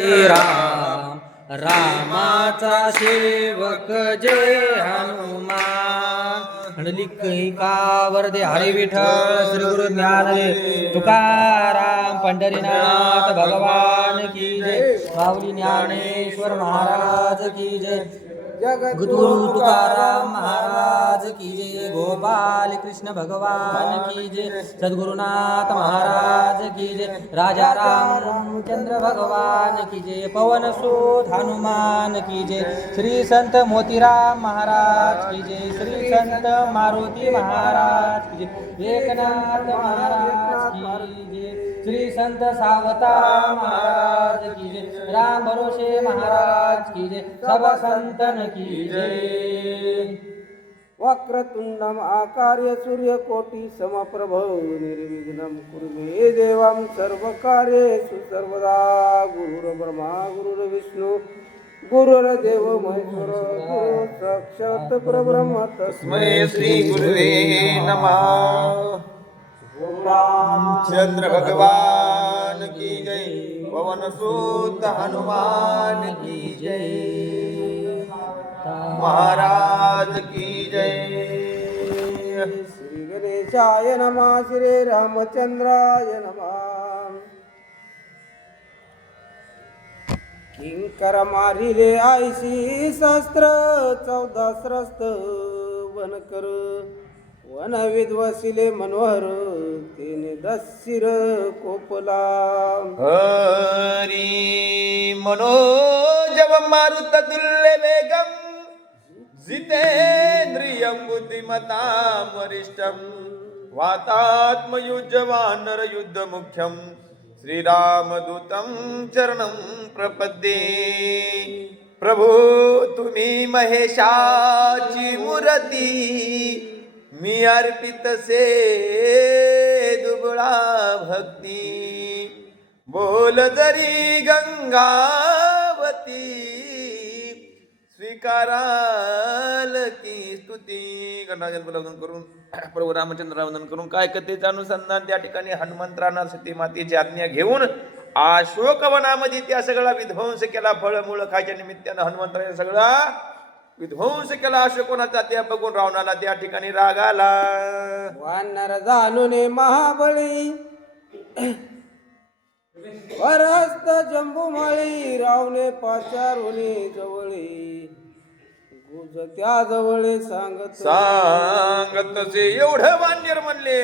राम रामाचा सेवक जय हनुमान हंडलिकावर दे हरी विठ्ठल श्री गुरु ज्ञानदेव तुकाराम पंढरीनाथ भगवान की जय माऊली ज्ञानेश्वर महाराज की जय गुरु तुकाराम महाराज की जय गोपाल कृष्ण भगवान की जय सद्गुरुनाथ महाराज की जय राजा रामचंद्र भगवान की जय पवन सुत हनुमान की जय श्री संत मोतीराम महाराज की जय श्री संत मारुती महाराज की जय एकनाथ महाराज की जय श्री संत सावता महाराज की जय राम भरोसे महाराज की जय सब संतन की जय वक्रतुंडम आकार्य सूर्यकोटि समप्रभ निर्विघ्नं कुरु मे देवं सर्वकार्येषु सर्वदा गुरुर्ब्रह्मा गुरुर्विष्णु गुरुर्देव महेश्वर गुरु साक्षात् परब्रह्म तस्मै श्री गुरुवे नमः। चंद्र भगवान की जय पवन सुत हनुमान की जय महाराज की जय। श्री गणेशाय नमः श्री रामचंद्राय नमः। किंकर मारिले 80 शस्त्र 14 श्रस्त वन कर वन विद्वसिले मनोहर तिने 10 शिर कोपला हरी मनोजव मारुत तुल्य वेगम जितेंद्रियं बुद्धिमतां वरिष्ठं वातात्मयुज्यवानर युद्ध मुख्यं श्रीरामदूतं चरणं प्रपद्ये। प्रभु तुम्ही महेशाची मूर्ती मी अर्पित से दुबळा भक्ती बोल जरी गंगावती स्वीकाराल की स्तुती। गणराजन वंदन करून प्रभू रामचंद्र वंदन करून काय कथेचं अनुसंधान त्या ठिकाणी हनुमंतराना सती मातेची आज्ञा घेऊन अशोकवनामध्ये त्या सगळा विध्वंस केला फळमूळ खायच्या निमित्तानं हनुमंतराने सगळा विध्वंस केला अशोकवनाचा त्या बघून रावणाला त्या ठिकाणी राग आला वानर जाणूने महाबळी परस्त जंबूमाळी रावणे पाचारुने जवळी गुज त्या जवळे सांगत तसे एवढं वानर म्हणले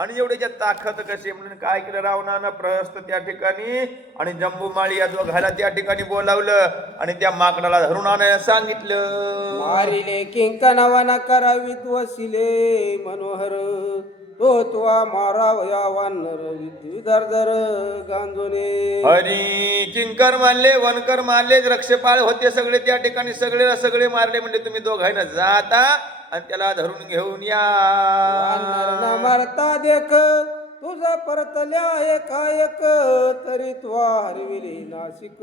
आणि एवढ्याच्या ताकद कशी म्हणून काय केलं रावणानं प्रहस्त त्या ठिकाणी आणि जंबूमाळी या दोघाला त्या ठिकाणी बोलावलं आणि त्या माकडाला धरून आणायला सांगितलं। मारिले किंकणवन करावीत वसिले मनोहर तो तुवा मारावया वानर विदर्दर गांजोने हरी किंकर मारले वनकर मारले रक्षपाळ होते सगळे त्या ठिकाणी सगळे मारले म्हणजे तुम्ही दोघांना जाता आणि त्याला धरून घेऊन या। वानर न मारता देख तुझा परतल्या एकाएक तरी तुवा हरविले नाशिक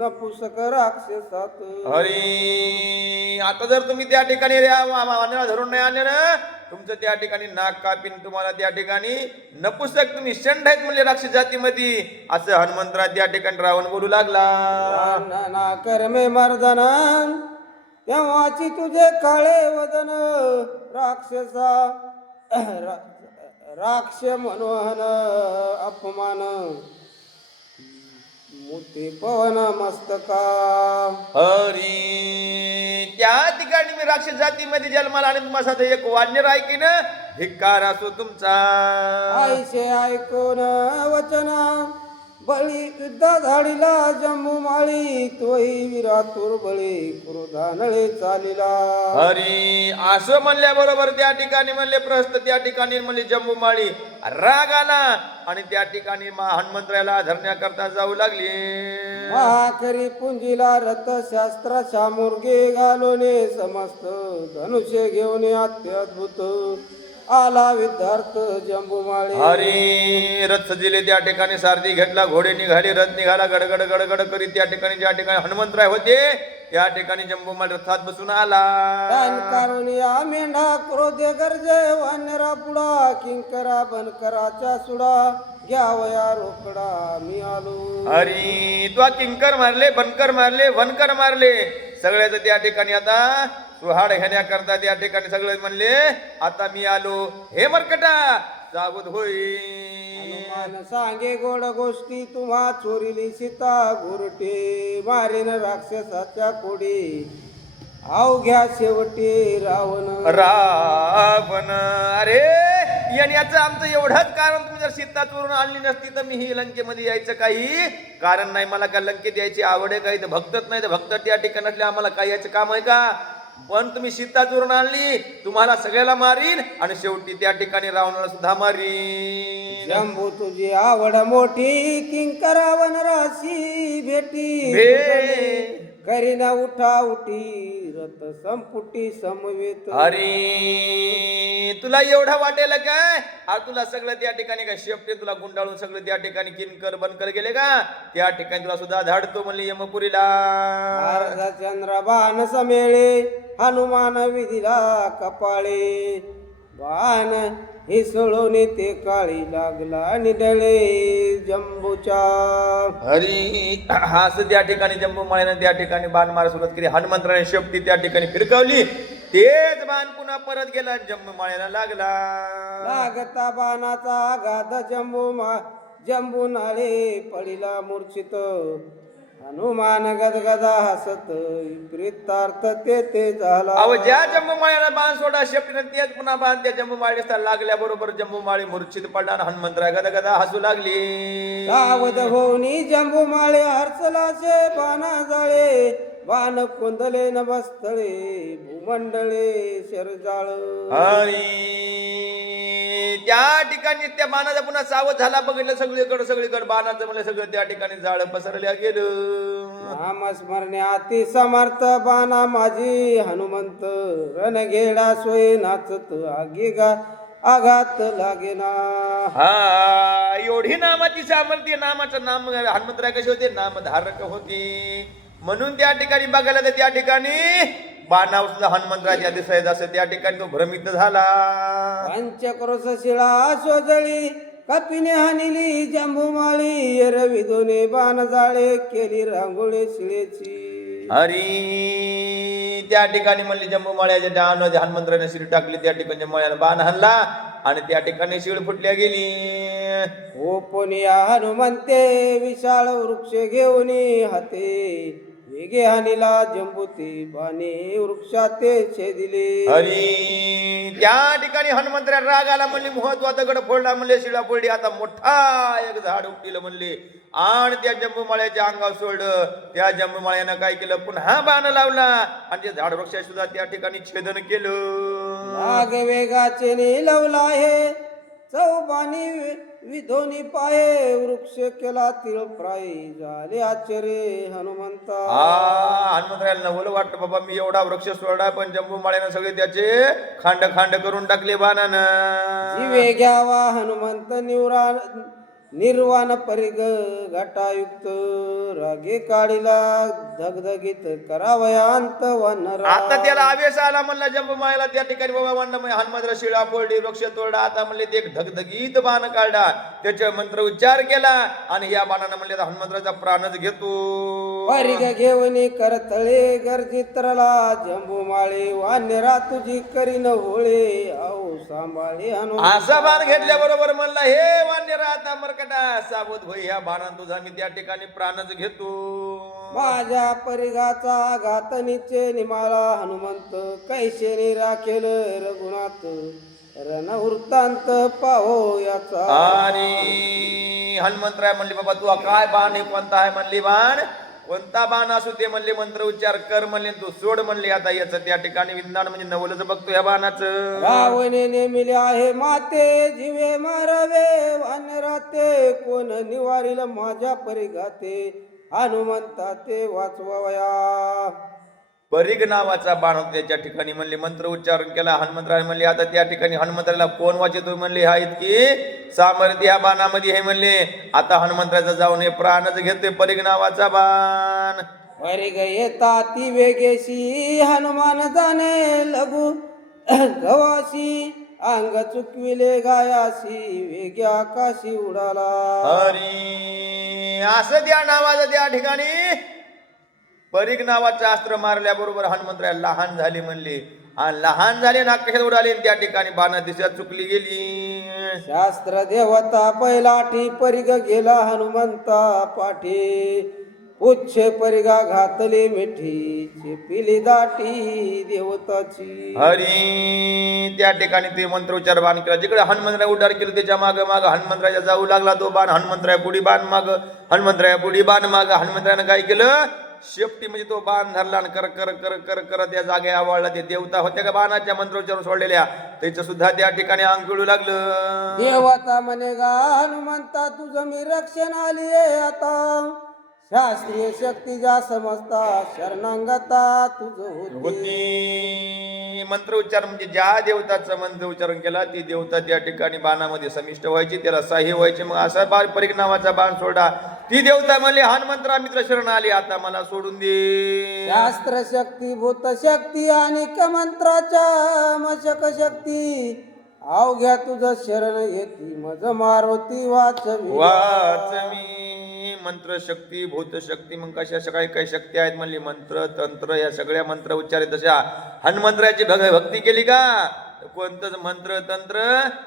नपुसक राक्षसात। हरी आता जर तुम्ही त्या ठिकाणी वानराला धरून नाही आले ना तुमचं त्या ठिकाणी नाक कापीन तुम्हाला त्या ठिकाणी नपुसक तुम्ही षंड आहेत म्हणजे राक्षस जातीमध्ये असं हनुमंतराज त्या ठिकाणी रावण बोलू लागला। ना कर्मे मर्दना तेव्हाची तुझे काळे वदन राक्षसा राक्ष मनोहन अपमान मोठे पवन मस्तका। हरी त्या ठिकाणी मी राक्षस जातीमध्ये जन्माला आणि तुम्हाला एक वानर आहे की ना धिक्कार असो तुमचा। आईशे ऐकून वचना बळी युद्धा धाडीला जंबूमाळी तोही विरातुर बळी क्रोधानळे चालिला। हरी असं म्हणल्याबरोबर त्या ठिकाणी म्हणले प्रहस्त त्या ठिकाणी म्हणले जंबूमाळी राग आला आणि त्या ठिकाणी हनुमंतराला धरण्याकरता जाऊ लागली। महाखरी पुंजीला रथशास्त्राच्या मुर्गे घालोने समस्त धनुष्य घेऊन अत्याद्भुत आला विद्यार्थ जंबूमाळी। हरी रथ सजिले त्या ठिकाणी सारथी घेतला घोडे निघाले रथ निघाला गडगड गडगड करीत त्या ठिकाणी ज्या ठिकाणी हनुमंतराय होते त्या ठिकाणी जंबूमाळी रथात बसून आला। कारुणिया मेंढा क्रोधे गरजे वानरा पुडा किंकरा बनकराचा सुडा घ्यावया रोकडा मी आलो. हरी तू किंकर मारले, बनकर मारले, वनकर मारले, सगळ्याच त्या ठिकाणी आता सुहाड घेण्याकरता त्या ठिकाणी सगळे म्हणले आता मी आलो. हे मरकटा जागृत होई. हनुमान सांगे गोड गोष्टी तुम्हा चोरीली सीता घोरटे मारेन राक्षसाच्या कोडी अवघ्या शेवटी रावण. अरे येण्याचं आमचं एवढंच कारण, तुम्ही जर सीता चोरून आणली नसती तर मी ही लंकेमध्ये यायचं काही कारण नाही. मला काय लंकेत यायची आवड आहे काही, तर भक्तच नाही तर भक्त त्या ठिकाणी असले आम्हाला काय यायचं काम आहे का. पण तुम्ही सीता चोरून आणली, तुम्हाला सगळ्याला मारीन आणि शेवटी त्या ठिकाणी रावणाला सुद्धा मारीन. जंबू तुझी आवड मोठी किंकरा वनराशी भेटी करीना उठा उठी रथ संपुटी समवेत. अरे तुला एवढा वाटेल काय, आज तुला सगळं त्या ठिकाणी काय शेपटे तुला गुंडाळून सगळं त्या ठिकाणी किनकर बनकर गेले का, त्या ठिकाणी तुला सुद्धा धाडतो म्हणले यमपुरीला. अर्धा चंद्र बाण समेळे हनुमान विधीला कपाळे बाण हे सोडवणे ते काळी लागला निडळे जंबूच्या. हरी हाच त्या ठिकाणी जम्बू माळ्यानं त्या ठिकाणी बाण मारा सुरुवात केली. हनुमंतराने शेपटी त्या ठिकाणी फिरकावली, तेच बाण पुन्हा परत गेला जम्बू माळ्याला लागला. लागता बाणाचा आघात जंबू नाळे पडिला मूर्छित हनुमान गदगदा हसत विपरीतार्थ ते झाला. अहो ज्या जम्बू माळ्याला बाण सोडा शेपटीने तेच पुन्हा बाण त्या जम्बू माळी लागल्या बरोबर जम्बू माळी मूर्छित पडला आणि हनुमंतराय गदगदा हसू लागली. सावध होऊनी जंबू माळे हर्षलाचे बाणा जाळे बाण कोंदले न बस्तळे भूमंडळे शरजाळ. आणि त्या ठिकाणी त्या बाणाचा पुन्हा सावध झाला, बघितलं सगळीकडे बाणाचं म्हणजे सगळं त्या ठिकाणी जाळ पसरल्या गेलं. नामस्मरणे अति समर्थ बाणा माझी हनुमंत रणघेडा सोय नाचत आघात लागेना. हा एवढी नामाची सामर्थ्य, नामाचं नाम हनुमंतराय कसे होते, नामधारक होते म्हणून त्या ठिकाणी बघायला तर त्या ठिकाणी बाणावर सुद्धा हनुमंतराच्या दिसायचं असं त्या ठिकाणी तो भ्रमित झाला. पंचक्रोश शिळा शोधळी कपिने हानिली जंबूमाळी एरविदोने बाण जाळे केली रांगोळी शिळेची. हरी त्या ठिकाणी म्हणली जम्बू माळ्याच्या डहामध्ये हनुमंतराने शिळ टाकली, त्या ठिकाणी माळ्याला बाण हल्ला आणि त्या ठिकाणी शिळ फुटल्या गेली. हो पुनिया हनुमंते विशाळ वृक्ष घेऊन हाते वेगे हानिला जंबूती बाणे वृक्षाते छेदिले. हरी त्या ठिकाणी हनुमंतरा राग आला, म्हणली महत्वा दगड फोडला, म्हणले शिळा फोडली, आता मोठा एक झाड उपटीलं म्हणले आणि त्या जंबूमाळ्याच्या अंगावर सोडलं. त्या जंबूमाळ्यानं काय केलं, पुन्हा बाण लावला आणि ते झाड वृक्ष सुद्धा त्या ठिकाणी छेदन केलं. राग वेगाचे निलवला हे चौबानी विधोनी पाये वृक्ष केला तिळप्राय झाले आश्चर्य हनुमंता. हनुमंतरायला नवल वाटतं, बाबा मी एवढा वृक्ष सोडला पण जंबूमाळ्यानं सगळे त्याचे खांड खांड करून टाकले बाणानं. जीवे घ्यावा हनुमंत निर्वाण परिग घटायुक्त रागे काढीला धगधगीत करावयांत वनरा. आता त्याला आवेश आला, म्हणला जंबूमाळ्याला त्या ठिकाणी बाबा म्हणलं हनुमंतरा शिळा फोडली वृक्ष तोडला, आता म्हणले ते एक धगधगीत बाण काढला, त्याचे मंत्र उच्चार केला आणि या बाणानं म्हणले हनुमंतराचा प्राणच घेतो. परिग घेऊन करतळे गर्जित्रला जंबूमाळे वान्यरा तुझी करीन होळे आओ सांभाळे असा बाण घेतल्याबरोबर म्हणला हे वान्यरा आता मरकटा सावध होई, ह्या बाणात तुझा मी त्या ठिकाणी प्राणच घेतो. माझ्या परिघाचा आघात निचे निमाळा हनुमंत कैशेने राखेल रघुनाथ रण वृत्तांत पाहो याचा. आणि हनुमंतराय म्हणले बाबा तू काय बाण आहे, कोणता आहे म्हणली बाण, कोणता बाण असू ते म्हणले मंत्र उच्चार कर म्हणले, तू सोड म्हणले. आता याचं त्या ठिकाणी विज्ञान म्हणजे नवलच बघतो या बाणाचं. रावणे नेमिले आहे माते जीवे मारावे वानराते कोण निवारील माझ्या परिघाते हनुमंता ते वाचवावया. परीग नावाचा बाण होता त्याच्या ठिकाणी म्हणले मंत्र उच्चारण केला हनुमंतराय म्हणले, आता त्या ठिकाणी हनुमंतराला कोण वाचतो म्हणले, हा इतकी सामर्थ्य ह्या बाणामध्ये हे म्हणले. आता हनुमंतराचा जाऊन हे प्राणच घेतोय परीग नावाचा बाण. परिघ येता ती वेगेशी हनुमान जाणे लघु गवाशी अंग चुकविले गायासी वेग्या आकाशी उडाला. हरी असं त्या नावाचं त्या ठिकाणी परीग नावाचं अस्त्र मारल्याबरोबर हनुमंतराय लहान झाली म्हणली आणि लहान झाले ना कशात उडाले आणि त्या ठिकाणी बाणा दिशा चुकली गेली. शास्त्र देवता पैलाठी परिग गेला हनुमंता पाठी. पुच्छे परिगा घातली मिठी पिली दाटी देवताची. हरी त्या ठिकाणी ते मंत्रोच्चार बाण केला. जिकडे हनुमंतराय उड्डाण केलं त्याच्या माग माग हनुमंतराया जाऊ लागला तो बाण. हनुमंतराया पुढी बाण माग, हनुमंतराया पुढी बाण माग. हनुमंतरायानं काय केलं, शेपटी म्हणजे तो बाण धरला आणि कर कर कर कर कर त्या जागे आवडला. ते देवता होत्या का बाणाच्या मंत्रोच्चार सोडलेल्या, त्याचं सुद्धा त्या ठिकाणी अंग पिळू लागलं. देवता म्हणे गा हनुमंता तुझं मी रक्षण आली आता. शास्त्रीय शक्ती जा समजता शरणांगता तुझं होती. होती मंत्र उच्चार म्हणजे ज्या देवताचं मंत्र उच्चारण केला ती देवता त्या ठिकाणी बाणामध्ये समिष्ट व्हायची, त्याला सहाय्य व्हायचे. मग असा परीग नावाचा बाण सोडा. ती देवता म्हणली हनुमंतरा मित्र शरण आली, आता मला सोडून दे. शास्त्र शक्ती भूत शक्ती आणि मंत्राच्या मशक शक्ती अवघ्या तुझं शरण येती मज मारुती वाचवी. वाच मी मंत्र शक्ती भूत शक्ती. मग कशा सगळ्या काही शक्ती आहेत म्हणली, मंत्र तंत्र या सगळ्या मंत्र उच्चारित तशा हनुमंतराची भक्ती केली का कोणतंच मंत्र तंत्र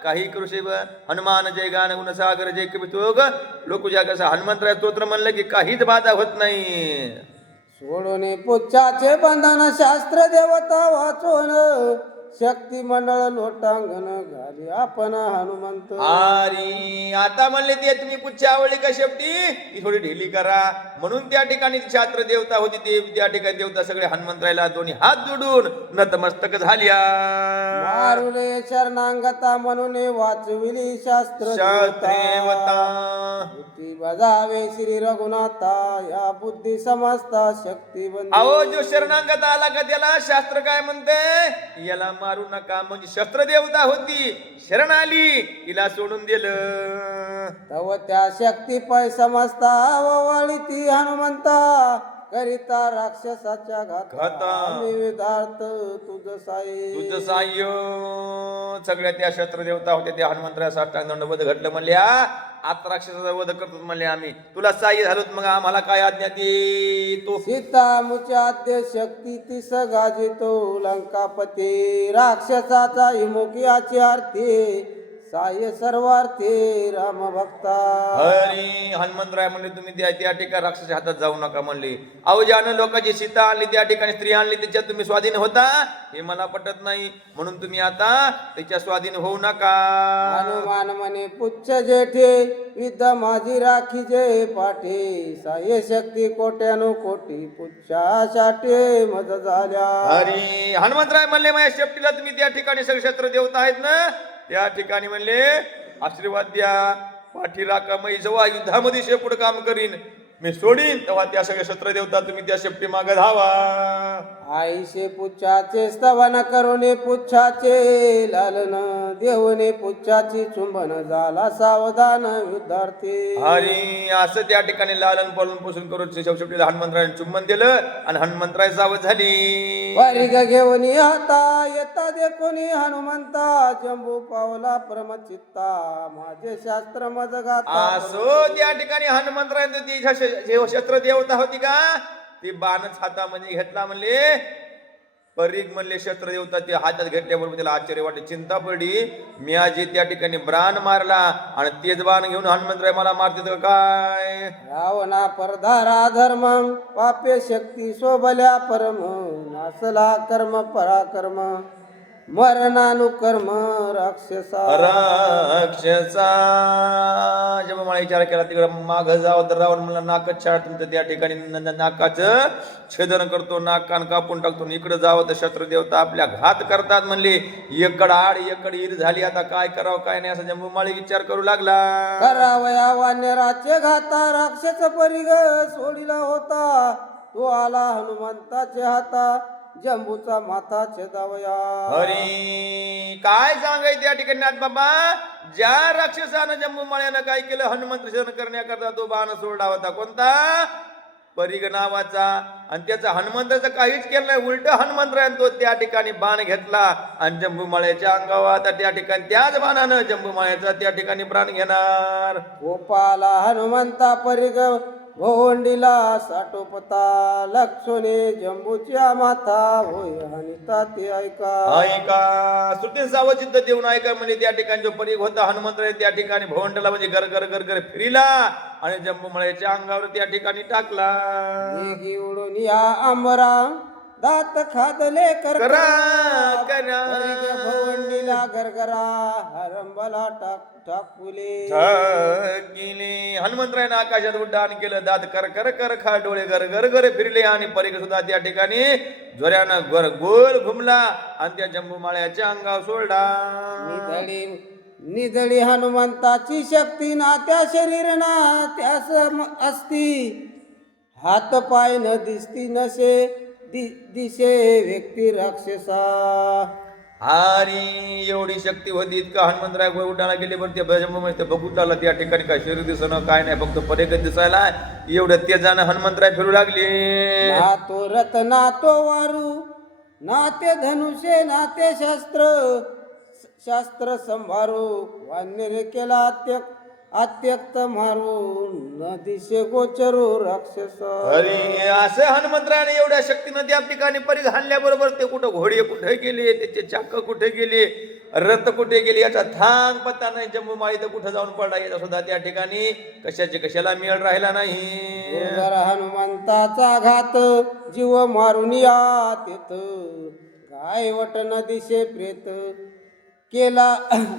काही करू शक. हनुमान जय गान गुणसागर जय कवितोग लोकुजा कसा हनुमंतराय स्तोत्र म्हणलं की काहीच बाधा होत नाही. सोडून पुच्छाचे बंधन शास्त्र देवता वाचवण शक्ती मंडळ लोटांगण घाली आपण हनुमंत. अरे आता म्हणले ते तुम्ही पुच्छा आवडली का शेपटी ती थोडी ढिली करा. म्हणून त्या ठिकाणी शास्त्र देवता होती ते त्या ठिकाणी देवता सगळे हनुमंतरायला दोन्ही हात जोडून नतमस्तक झाल्या. मारुले शरणांगता म्हणून वाचविली शास्त्र देवता. बुद्धी बजावे श्री रघुनाथा या बुद्धी समजता शक्ती बंदी. अहो जो शरणांगत आला का त्याला शास्त्र काय म्हणते, याला मारू नका. म्हणजे शस्त्र देवता होती, शरण आली, तिला सोडून दिलं. तव त्या शक्ती पै समजता ववाळी ती हनुमंता करिता राक्षसाच्या घाता विदार्थ तुझ साई. तुझं साह्य सगळ्या त्या शस्त्र देवता होत्या त्या हनुमंतराया साष्टांग वध घडलं म्हणल्या. आता राक्षसाचा वध करतो म्हणले आम्ही, तुला साह्य झालो मग आम्हाला काय आज्ञा दे. तो सीता मुचाद्य शक्ती तिस गाजितो लंकापती राक्षसाचा हिमुखियाची आरती साह्य सर्वार्थी राम भक्ता. हरी हनुमंतराय म्हणले तुम्ही त्या ठिकाणी राक्षसाच्या हातात जाऊ नका म्हणले. अहो ज्यानं लोकांची सीता आणली त्या ठिकाणी स्त्री आणली त्याच्यात तुम्ही स्वाधीन होता हे मला पटत नाही. म्हणून तुम्ही आता त्याच्या स्वाधीन होऊ नका. हनुमान म्हणे पुच्छ जेठे विद्या माझी राखी जे पाठे साह्य शक्ती कोट्यानो कोटी पुच्छा शाटे मज झाल्या. हरी हनुमंतराय म्हणले माझ्या शेपटीला तुम्ही त्या ठिकाणी सगळे शस्त्र देवता आहेत ना त्या ठिकाणी म्हणले आशीर्वाद द्या. पाठी राखा मी जेव्हा युद्धामध्ये शेपूट काम करीन मी सोडीन तेव्हा त्या सगळ्या शस्त्र देवता तुम्ही त्या शेपटी मागे धावा. आईशे पुच्छाचे स्तवन करुणे पुच्छाचे लालन देवने पुच्छाची चुंबन झाला सावधान युद्धार्थी. हरी असं त्या ठिकाणी लालन पालन पोषण करून शेवटीला हनुमंतरायाने चुंबन दिलं आणि हनुमंतराय सावध झाली. परिग घेऊन आता येता देखोनी हनुमंता जंबू पावला परमचित्ता माझे शास्त्र मज गाता. असो त्या ठिकाणी हनुमंतराय शस्त्र देवता होती का ती बाणच हातामध्ये घेतला म्हणले. परीग म्हणले शस्त्र देवता ते हातात घेतल्याबरोबर त्याला आश्चर्य वाटले, चिंता पडली. मी आजी त्या ठिकाणी बाण मारला आणि तेच बाण घेऊन हनुमंतराय मला मारते काय. रावणा परधारा धर्म पापे शक्ती शोभल्या परम नासला कर्म पराकर्म मरणानुकर्म राक्षसा. जेव्हा मला विचार केला तिकडे माग जावं तर रावण मला नाकच छाड तुमचं त्या ठिकाणी नाकाचं छेदन करतो, नाक कान कापून टाकतो. इकडे जावं तर शस्त्र देवता आपल्या घात करतात म्हणले. एकड आड एकड ईर झाली, आता काय करावं काय नाही असं जंबूमाळी विचार करू लागला. करावया वानराचे घाता राक्षस परिग सोडिला होता तो आला हनुमंताचे हाता जंबूचा माथा छेदावया. हरी काय सांगाय त्या ठिकाणी नाथ बाबा, ज्या राक्षसानं जंबूमाळ्यानं काय केलं हनुमंत छेदन करण्याकरता तो बाण सोडला होता कोणता परिग नावाचा, आणि त्याचा हनुमंताचं काहीच केलं नाही, उलट हनुमंतरायाने तो त्या ठिकाणी बाण घेतला आणि जंबूमाळ्याच्या अंगावर, आता त्या ठिकाणी त्याच बाणानं जंबूमाळ्याचा त्या ठिकाणी प्राण घेणार. गोपाला हनुमंता परिग भोवंडीला साठोपता, लक्षणे जंबूच्या माथा होय हनिता ते ऐका. ऐका श्रुती सावचित्त देऊन ऐका म्हणजे त्या ठिकाणी जो परीग होता हनुमंतराय त्या ठिकाणी भवंडला म्हणजे गर गर गर गर फिरिला आणि जंबूमाळ्याच्या अंगावर त्या ठिकाणी टाकला. मेघी उडून या अंबरा दात खादले करा करा भवंडीला गरगरा हरंबला टाकुले. गेले हनुमंतरायानं आकाशात उड्डाण केलं, दात कर कर कर खा डोळे गर गर गर फिरले आणि परीग सुद्धा त्या ठिकाणी जोऱ्यानं गोल घुमला आणि त्या जंबूमाळ्याच्या अंगावर सोडला. निधडी हनुमंताची शक्ती ना त्या शरीर ना त्यास असती, हात पाय न दिसती नसे दिशे व्यक्ती राक्षसा. आणि एवढी शक्ती होती इतका हनुमंतराय उड्डाणा गेले, पण ते जंबूमध्ये बघून लागला त्या ठिकाणी काय शरीर दिसणं काय नाही, फक्त परेकच दिसायला. एवढं तेजानं हनुमंतराय फिरू लागले. ना तो रथ ना तो वारू ना ते धनुष्य ना ते शास्त्र संभारू, वानरे केला अत्यक्त मारू न दिशे गोचरू राक्षस. अरे असं हनुमंतरायाने एवढ्या शक्तीनं त्या ठिकाणी परीघ हाणल्याबरोबर ते कुठं घोडे कुठे गेले, त्याचे चाक कुठे गेले, रथ कुठे गेले याचा थांग पत्ता नाही. जंबूमाळी तर कुठं जाऊन पडला याचा सुद्धा त्या ठिकाणी कशाला मेळ राहिला नाही. हनुमंताचा घात जीव मारून या तेथ, गाय वट न दिशे प्रेत केला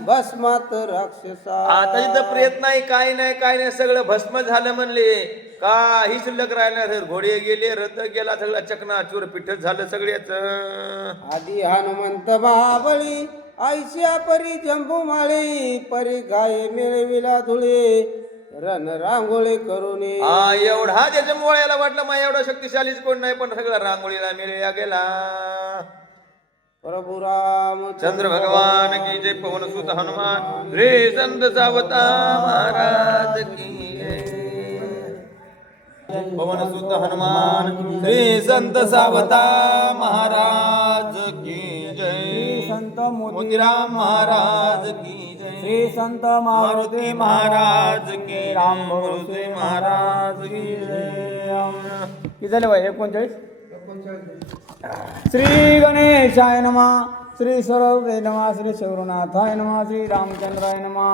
भस्मात राक्षसा. आता इथं प्रेत नाही काय नाही सगळं भस्म झालं म्हणले, काही शिल्लक राहिलं. घोडे गेले, रथ गेला, सगळं चकनाचूर पिठ झालं सगळ्याच. आधी हनुमंत महाबळी आयशा परी जंबूमाळी, परी गाय मिळविला धुळे रण रांगोळी करून. एवढा त्या जंबूमाळ्याला वाटलं मग एवढा शक्तिशालीच कोण नाही, पण सगळं रांगोळीला मिळल्या गेला. प्रभु राम चंद्र भगवान की जय. पवन सुत हनुमान रे संत सावता महाराज की जय. पवन सुत हनुमान श्री संत सावता महाराज की जय. संत मोतीराम महाराज की जय. श्री संत मारुती महाराज की राम मारुती महाराज की जय. किती झाले बाई 39. श्री गणेशाय नमः, श्री सरस्वती नमः, श्री शिवनाथाय नमः, श्री रामचंद्राय नमः,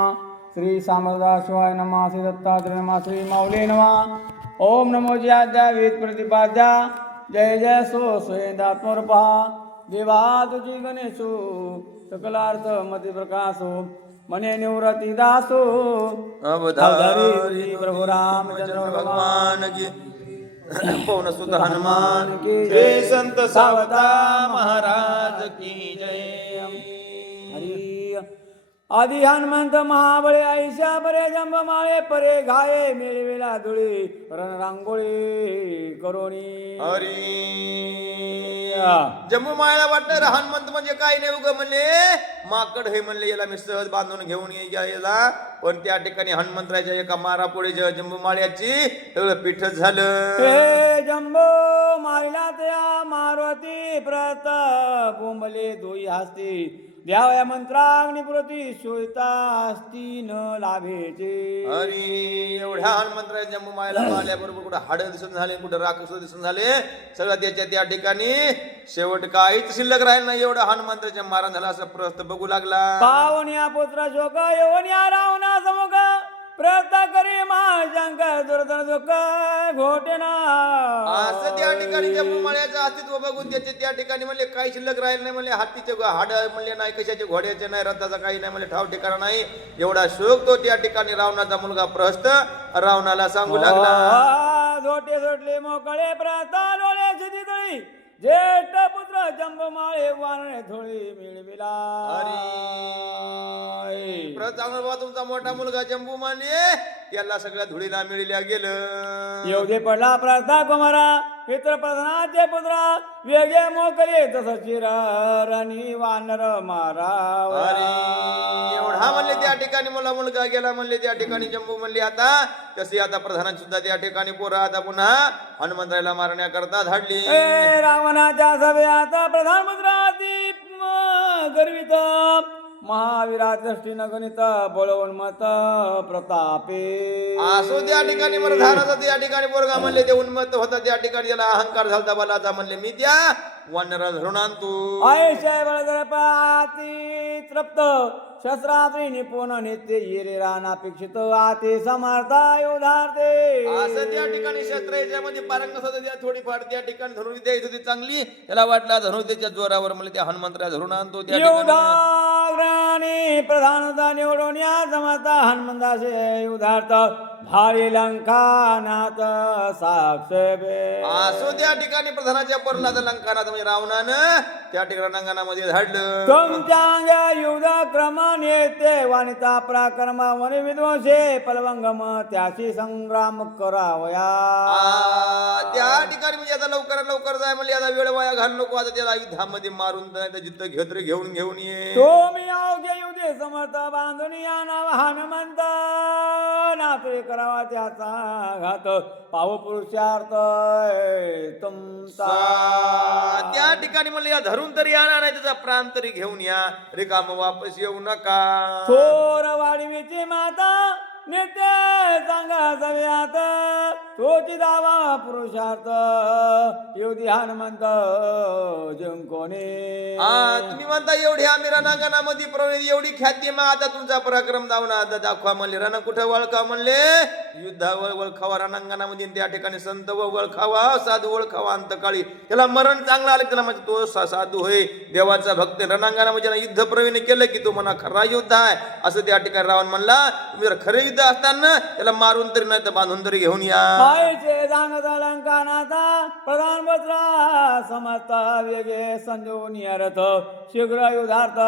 श्री सामदाशिवाय नमः, श्री दत्तात्रय नमः, श्री माऊली नमः. ओम नमो ज्याद्या वेद प्रतिपाद्या, जय जय सो स्वयंदात्मरूपा, देवा तुझी गणेशो सकलार्थ मती प्रकाशो, मने निवृत्ती दासो अवधारी प्रभु रामचंद्र भगवान की. पवन सुत हनुमान की जय. संत सावता महाराज की जय. आदि हनुमंत महाबळे आईशा परे जंबमाळे परे घाये मिळविला धुळी रण रांगोळी करोनी. जंबूमाळ्याला वाटलं हनुमंत म्हणजे काही नाही उग म्हणले माकड हे म्हणले, याला मी सहज बांधून घेऊन यायला, पण त्या ठिकाणी हनुमंतराच्या एका मारापुढे जंबूमाळ्याची सगळं पीठच झालं. हे जंबो मारिला त्या मारुती प्रत बोंबले दोई हस्ती, द्यावया मंत्राग्नी प्रती शोयता असती न लाभेचे. अरे एवढ्या हनुमंतराच्या जंबूमाळ्याला आल्याबरोबर कुठं हाडं दिसून झाले, कुठं राक्षस दिसून झाले, सगळं त्याच्या त्या ठिकाणी शेवट काहीच शिल्लक राहील नाही. एवढा हनुमंताच्या मारण झाला असं प्रस्त बघू लागला. पावन्या पुत्र शोक येवन्या रावणा समुख, प्रयत्न करी महाशंक दुर्धन दुःख घोटेना. असं त्या ठिकाणी जंबूमाळ्याचं अस्तित्व बघून त्याचे त्या ठिकाणी म्हणले काही शिल्लक राहील नाही. म्हणले हातीचे हाड म्हणले नाही, कशाचे घोड्याचे नाही, रथाचा काही नाही, म्हणले ठाव ठिकाणा नाही. एवढा शोक तो त्या ठिकाणी रावणाचा मुलगा प्रहस्त रावणाला सांगू लागला. झोटे सोडले मोकळे प्रथा डोळे शिदी ज्येष्ठ पुत्र जंबमाळे वारणे धुळी मिळविला. चांगला तुमचा मोठा मुलगा जंबू माने त्याला सगळ्या धुळीला मिळल्या गेलं. येऊ दे पडला प्रथा कुमारा इतर प्रधानाचे पुत्र वेगे मोकळे तस चिरणी वानर मारावा. अरे एवढा म्हणले त्या ठिकाणी मला मुलगा गेला म्हणले त्या ठिकाणी जम्बू म्हणले आता तसे आता प्रधान सुद्धा त्या ठिकाणी पोरं आता पुन्हा हनुमंतरायला मारण्याकरता धाडली. ए रावणाच्या सभेत प्रधानमंत्री गर्वित महावीरा दृष्टीनं गणित बळवन्मत प्रतापे. असो त्या ठिकाणी प्रधानाचा त्या ठिकाणी पोरगा म्हणले ते उन्मत्त होता त्या ठिकाणी त्याला अहंकार झालता बलाचा म्हणले मी त्या वानरा धरून आणतो. आयुष्य बळदरपाती तृप्त शस्त्रात्री निपुण नित्य हिरे रानापेक्षित आते समर्था योधार्थे. असं त्या ठिकाणी शस्त्र याच्यामध्ये पारंगत होतं त्या थोडीफार त्या ठिकाणी धनुर्विद्या येत होती चांगली त्याला वाटला धनुर्विद्याच्या जोरावर म्हणले त्या हनुमंतरा धरून आणतो त्या ठिकाणी. योधाग्राने प्रधानता निवडून या समर्था हनुमंताचे युधार्थ भारी लंकानाथ साक्ष बे. असो त्या ठिकाणी प्रधानाच्या परलाचा लंकानाथ म्हणजे रावणानं त्या ठिकाणी रणांगणामध्ये धाडलं. तुमच्या युध क्रमान येते वानिता पराक्रम वन विध्वंसे पलवंगम त्याशी संग्राम करावया. त्या ठिकाणी म्हणजे आता लवकर जाय म्हणजे आता वेळ वाया घालू नको आता त्याला युद्धामध्ये मारून नाही तर जिथं घेत घेऊन ये. तुम्ही अवघे युधे समर्थ बांधून या नाव हनुमंत नाते करावा त्याचा घात पाव पुरुषार्थ तुमचा. त्या ठिकाणी म्हणले या धरून तरी आणा नाही त्याचा प्राण तरी घेऊन या रिकाम वापस येऊ नका. थोर वाढवीची माता नित्य सांगा सव्यात तोची दावा पुरुषार्थ युधी हनुमंत जिंकोने. तुम्ही म्हणता एवढी आम्ही रणांगणामध्ये प्रवेश एवढी ख्याती मग आता तुमचा पराक्रम दावना आता दाखवा म्हणले. रण कुठे वळखा म्हणले युद्धावर वळखावा रणांगणामध्ये त्या ठिकाणी संत व वळखावा साधू वळखावा अंतकाळी त्याला मरण चांगलं आलं त्याला म्हणजे तो साधू होय देवाचा भक्त रणांगणामध्ये युद्ध प्रवीण केलं की तो म्हणा खरा युद्ध आहे असं त्या ठिकाणी रावण म्हणला. तुम्ही खरं युद्ध असताना त्याला मारून तरी नाही तर बांधून तरी घेऊन या. लंकानाथा प्रधानमंत्र समर्थ वेगे संजीवनी रथ शीघ्र युद्धार्थ.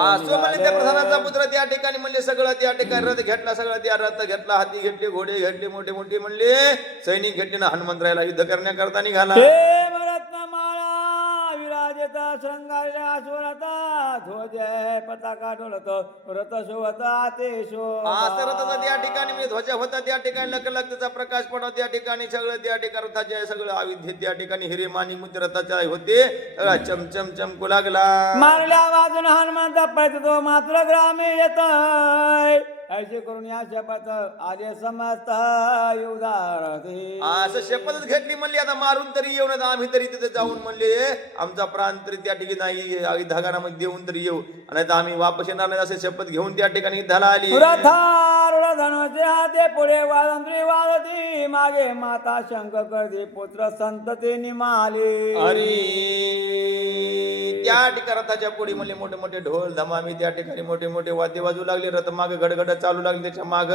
असो म्हणले त्या प्रधानाचा पुत्र त्या ठिकाणी म्हणले सगळं त्या ठिकाणी रथ घेतला सगळं त्या रथ घेतला हाती घेतले घोडे घेतले मोठे मोठे म्हणले सैनिक घेतले ना हनुमंतरायला युद्ध करण्याकरता निघाला. विराजता शृंगारीला अश्वरथा ध्वज पताका डोलत रथ शोभत आते शो. रथाचा त्या ठिकाणी मी ध्वज होता त्या ठिकाणी लखलखचा प्रकाश पडला त्या ठिकाणी सगळं त्या ठिकाणी रथाचे सगळं आयुध त्या ठिकाणी हिरे माणी मुद्र रथाचे होते सगळा चमचम चमकू लागला. मारल्या वाजून हनुमंत पळत तो मात्र ग्रामे येत ऐसे करून या शपथ आजे समस्त युधारते. असं शपथच घेतली म्हणली आता मारून तरी येऊ ना आम्ही तरी तिथे जाऊन म्हणले आमचा प्राण तरी त्या ठिकाणी नाही धागानामध्ये देऊन तरी येऊ आणि आता आम्ही वापस येणार नाही असे शपथ घेऊन त्या ठिकाणी युद्धाला आली. धनुचे हाते पुढे वाजंत्री वाजती मागे माता शंख करते पुत्र संतती निमाले. अरे त्या ठिकाणी रथाच्या पुढे म्हणले मोठे मोठे ढोल धमामी त्या ठिकाणी मोठे मोठे वाद्य वाजू लागले रथ माग गडगड चालू लागले त्याच्या माग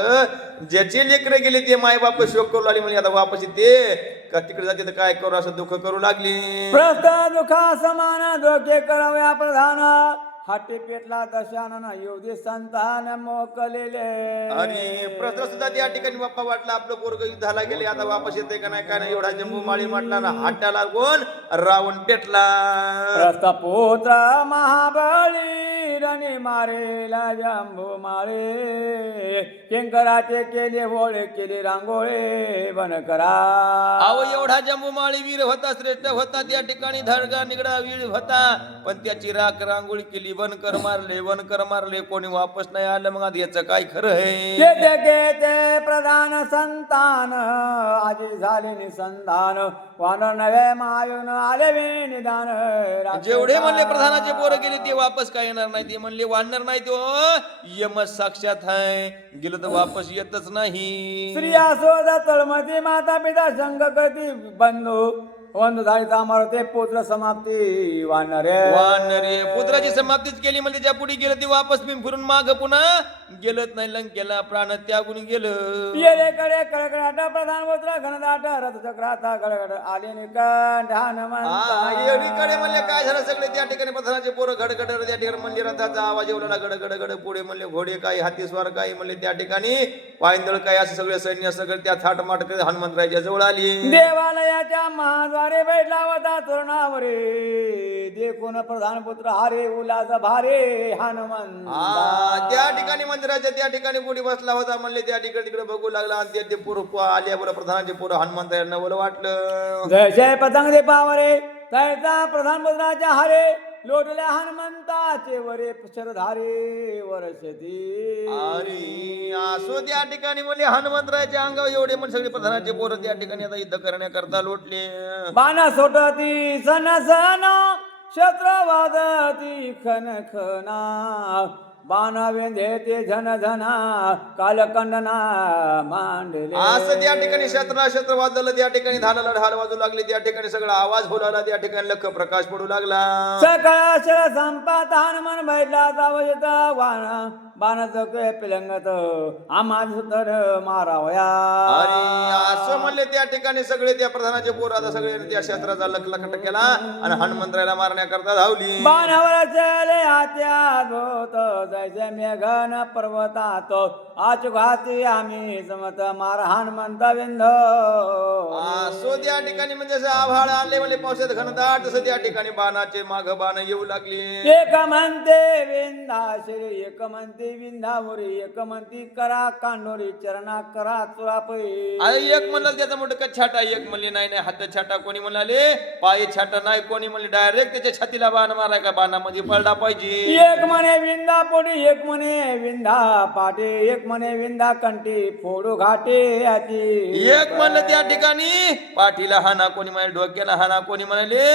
ज्याचे लेकरे गेले ते माय बाप शोक करू लागले म्हणजे आता वापस येते का तिकडे जाते तर काय करू असं दुःख करू लागली. प्रस्थ दुखा समान धोके कराव्या प्रधान हाटी पेटला दशानन योधी संतान मोकलेले. आणि प्रश्न सुद्धा त्या ठिकाणी बाप्पा वाटला आपलं पोरग युद्धाला गेले आता वापस येते का नाही काय नाही एवढा जंबू माळी म्हटला ना हाट्याला कोण रावण पेटला. पुत्र महाबळी रणी मारेला जंबू माळे किंकराचे केले होळे केले रांगोळे बन करा. अहो एवढा जंबू माळी वीर होता श्रेष्ठ होता त्या ठिकाणी धडगा निगडा वीर होता पण त्याची राख रांगोळी केली वनकर मारले कोणी वापस नाही आलं मग आता याचं काय खरं आहे. ते प्रधान संतान आजी झाले निसंधान वानर नव्हे मायून आले निदान. जेवढे म्हणले प्रधानाचे पोरं गेले ते वापस काय येणार नाही ते म्हणले वाढणार नाही तो यमच साक्षात आहे गेलं तर वापस येतच नाही. स्त्रिया शोध तळमती माता पिता संग करती बंधू वंधू झाली मारते पुत्र समाप्ती वानरे पुत्राची समाप्तीच केली म्हणजे ज्या पुढे गेलं ते वापस मी फिरून माग पुन्हा गेलत नाही लंकेला प्राण त्यागून गेलं. येले कडे कडकडाट प्रधान पुत्र घनदाट रथ चक्राता गडगड आले निकंठान एवढीकडे म्हणले काय झालं सगळे त्या ठिकाणी प्रधानाचे पोरं घडगड त्या ठिकाणी म्हणजे रथाचा आवाज एवढा गडगड पुढे म्हणले घोडे काही हाती स्वार काही म्हणले त्या ठिकाणी पायंदळ काय असे सगळे सैन्य सगळे त्या थाटमाट हनुमंतरायच्या जवळ आली. देवालयाच्या महा सिंहाद्वारे बैठला होता तोरणावरे देखून प्रधान पुत्र हारे उल्हास भारे हनुमंत त्या ठिकाणी मंदिराच्या त्या ठिकाणी पुढे बसला होता म्हणले त्या ठिकाणी तिकडे बघू लागला आणि ते पोरं आल्या बरं प्रधानाचे पोरं हनुमंत यांना बरं वाटलं जय पतंग दे पावरे तैसा प्रधान पुत्राच्या हारे लोटल्या हनुमंताचे वरे शरधारे वर्षती अरे असो त्या ठिकाणी म्हणले हनुमंतरायच्या अंगावर एवढे पण सगळे प्रधानाचे पोरं त्या ठिकाणी आता युद्ध करण्याकरता लोटले बाण सोटती सन सन शस्त्र वाजती खन खना बाण वेंधे ते झन झना कालकंडना मांडले असं त्या ठिकाणी शस्त्र वाजलं त्या ठिकाणी धानाला ढाल वाजू लागले त्या ठिकाणी सगळा आवाज होऊ लागला त्या ठिकाणी लख प्रकाश पडू लागला सकाळ शर संपात हनुमान बैठला जावयत वाण बाण चौके पिलंगत आम्हा सुतर मारावया आणि असं म्हणले त्या ठिकाणी सगळे त्या प्रधानाचे पोर आता सगळे त्या शस्त्राचा लख केला आणि हनुमंतरायला मारण्याकरता धावली बाणावर चले आत्या धोत जैसे मेघन पर्वतात आचुघाती आम्ही समत मार हनुमंत विंध असो त्या ठिकाणी म्हणजे असं आभाळ आले म्हणजे पावसात घनदाट तसं त्या ठिकाणी बाणाचे माग बाण येऊ लागली एक म्हणते विंधाश्री एक म्हणते विंधावरी एक म्हणती करा कांडोरी चरणा करा चुरापै आणि एक म्हणलं त्याचा मोठं छाटा एक म्हणले नाही हात छाटा कोणी म्हणाले पाय छाटा नाही कोणी म्हणले डायरेक्ट त्याच्या छातीला बाण माराय का बाणामध्ये पडला पाहिजे एक म्हणे विंधा पोटी एक म्हणे विंधा पाटे एक म्हणे विंधा कंठी फोडू घाटे याची एक म्हणलं त्या ठिकाणी पाठीला हाना कोणी म्हणाले डोक्याला हाना कोणी म्हणाले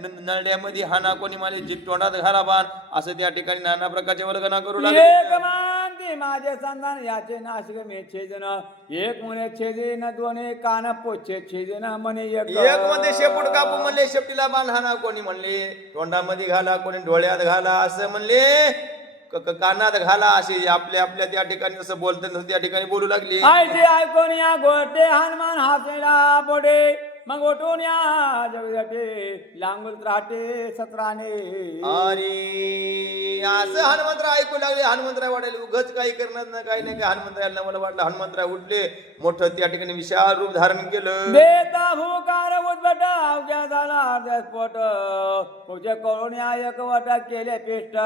नळड्यामध्ये हाना कोणी म्हणाले जीप तोंडात घाला बाण असं त्या ठिकाणी नाना प्रकारचे वर्गना करू लागले एक मानती माझे संधान याचे नाशिक मे छेदन एक म्हणे छेदेन दोन कान पोचे छेदेन म्हणे एक मध्ये शेपूट कापू म्हणले शेपटीला बाण हाना कोणी म्हणले तोंडामध्ये घाला कोणी डोळ्यात घाला असं म्हणले कानात घाला असे आपल्या त्या ठिकाणी जसं बोलतात तसं त्या ठिकाणी बोलू लागली आयचे ऐकून या गोटे हनुमान हासेला बोडे मग उठून या जगदटे लांगुल त्राटे सत्राने अरे असं हनुमंतराय ऐकू लागले हनुमंतराय वाटायला उगच काही करणार ना काही नाही का हनुमंतरायला मला वाटलं हनुमंतराय उठले मोठं त्या ठिकाणी विशाल रूप धारण केलं देता भूकार उद्भट अवघ्या झाला अर्ध्या स्फोट पूजे करून या एक वाटा केले पिष्ट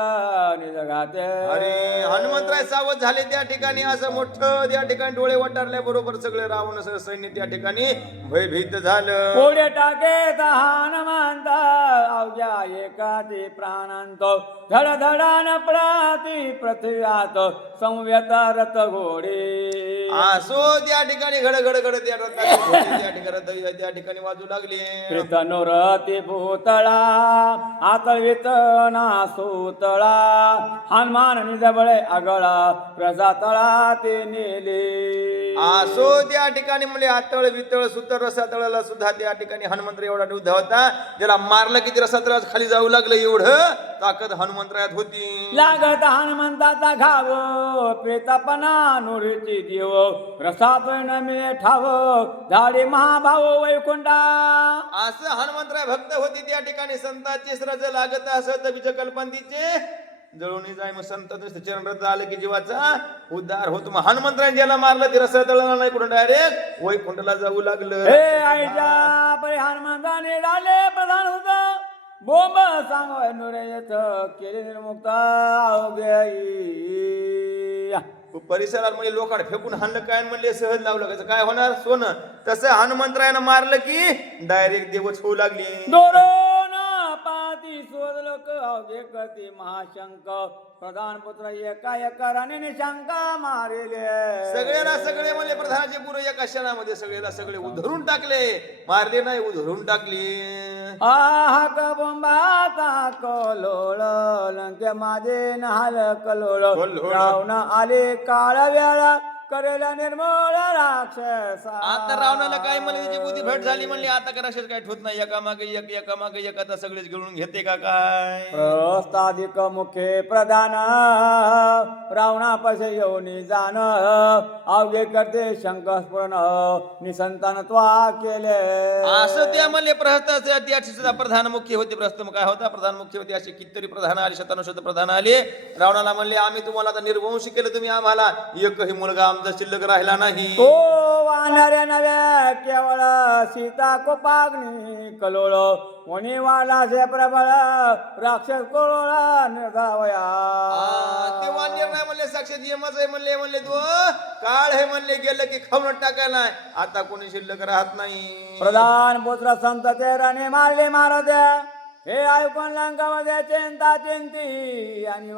निजगाते अरे हनुमंतराय सावध झाले त्या ठिकाणी असं मोठं त्या ठिकाणी डोळे वटारल्या बरोबर सगळे रावण सैन्य त्या ठिकाणी भयभीत झालं पुढे टाके हनुमंत अवघ्या एकाची प्राणांत धडधडान पडाती पृथ्व्यात संव्यत रथ घोडे असो त्या ठिकाणी घड त्या रथाचे घोडे त्या ठिकाणी त्या ठिकाणी वाजू लागले कृतनुरती भूतळा आतळवित नासूतळा हनुमान निजबळे आगळा प्रजातळा ते नेले असो त्या ठिकाणी म्हणजे आतळ वितळ सुतर रसातळाला सुद्धा त्या ठिकाणी हनुमंत एवढा युद्ध होता ज्याला मारलं की रसातळा खाली जाऊ लागलं एवढं ताकद हनुमंतरायात होती लागत हनुमंताचा घाव प्रेतापणा नुरीची देव रसात न मिळे ठाव झाडे महाभाव वैकुंठा असं हनुमंतराय भक्त होती त्या ठिकाणी संतांची सरज लागत असत बीज कल्पंतीचे जळून जाय मग संत चरण रथ आलं की जीवाचा उद्धार होतो मग हनुमंतराय ज्याला मारलं ते रसातळाला नाही कुठं डायरेक्ट वैकुंठला जाऊ लागलं हे आईच्या परी हनुमंताने डाले प्रधान होत बोंब सांगवाय नुरेयत केले निर्मुक्त परिसरामध्ये लोकांना फेकून हाणलं काय म्हणले सहज लावलं कसं काय होणार सोनं तसं हनुमंतरायानं मारलं की डायरेक्ट देवच होऊ लागली दोरोन पाती शोध लोक अवघे कती महाशंक प्रधान पुत्र एका राणीने शंका मारेले सगळ्याला सगळे म्हणजे प्रधानाचे पुरं एका क्षणामध्ये सगळ्याला सगळे उधरून टाकले मारले नाही उधरून टाकली आहाक बोंबाचा कलोळ लंके माझे नहाल कलोळ रावण आले काळ वेळा करेला निर्मळ राक्षस आता रावणाला काय म्हणले त्याची बुद्धी भेट झाली म्हणली आता का राक्षस काय ठोत नाही एकामागे एक आता सगळेच घेऊन घेते का काय प्रस्तादिक मुखे प्रधान रावणापाशी येऊन जाण अवघे करते शंकस्फुरण निसंतान त्वा केले असं त्या म्हणले प्रहस्ताचे सुद्धा प्रधान मुख्य होते प्रस्तम काय होता प्रधान मुख्य होते असे कितीतरी प्रधान आले शतानुशत प्रधान आले रावणाला म्हणले आम्ही तुम्हाला आता निर्वंशी केलं तुम्ही आम्हाला एकही मुलगा आमचा शिल्लक राहिला नाही तो वानऱ्या नव्या केवळ सीता कोपाग्नी कलोळ वणी वाला से प्रबळ राक्षस कोळोळा निर्धावया ते वानर नाही म्हणले साक्षात यमच आहे म्हणले म्हणले तो काळ हे म्हणले गेलं की खाऊन टाकायला आता कोणी शिल्लक राहत नाही प्रधान पुत्र संत तेराने मारले महाराजा हे ऐकून लंकामध्ये चिंता चिंती आणि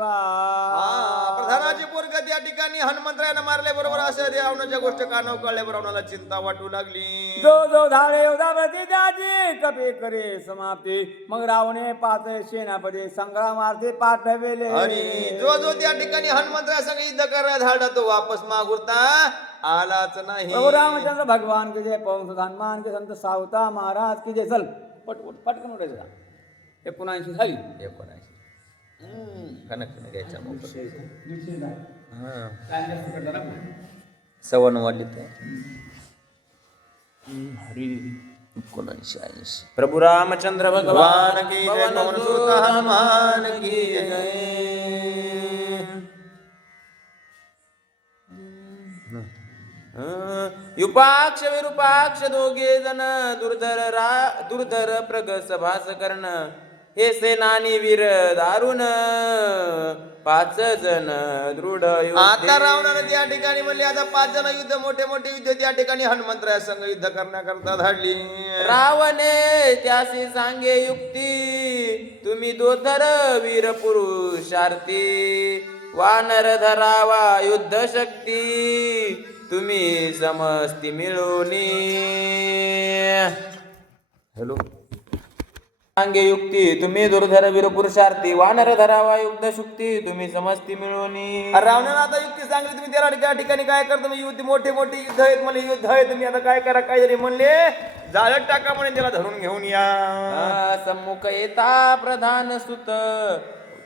प्रधानाची पोरग त्या ठिकाणी हनुमंतरायानं मारले बरोबर असं रावणाच्या गोष्ट कानाव कळल्या रावणाला चिंता वाटू लागली जो जो धाडे उदावती त्याची कपी करे समाप्ती मग रावणे पाच सेनापती संग्रामार्थी पाठविले आणि जो जो त्या ठिकाणी हनुमंतराया संग युद्ध करायला धाडा तो वापस मागुरता आलाच नाही प्रभु रामचंद्र भगवान की जय पवन सुत हनुमान के संत सावता महाराज की जय चल पटकन उठायचं 79 झाली 79 कनेक्शन घ्यायचा हा. 57 वाढली तर 79 प्रभु रामचंद्र भगवान की जय पवन सुत हनुमान की जय युपाक्ष विरूपाक्ष दोघे जण दुर्धर प्रगस भास कर्ण हे सेनानी वीर दारुण 5 जण दृढ आता रावणानं त्या ठिकाणी म्हणले आता 5 जण युद्ध मोठे मोठे युद्ध त्या ठिकाणी हनुमंतराया संग युद्ध करण्याकरता धाडली रावणे त्यासी सांगे युक्ती तुम्ही दोधर वीर पुरुषार्थी वानर धरावा युद्ध शक्ती तुम्ही समस्ती मिळून हॅलो सांगे युक्ती तुम्ही दुर्धर वीर पुरुषार्थी वानर धरावा युद्ध शक्ती तुम्ही समस्ती मिळून रावणानं आता युक्ती सांगली तुम्ही त्या ठिकाणी काय करतो मी युद्ध मोठे मोठे युद्ध आहेत म्हणले युद्ध आहे तुम्ही आता काय करा काय जरी म्हणले जाळत टाका म्हणे त्याला धरून घेऊन या सम्मुख येता प्रधान सुत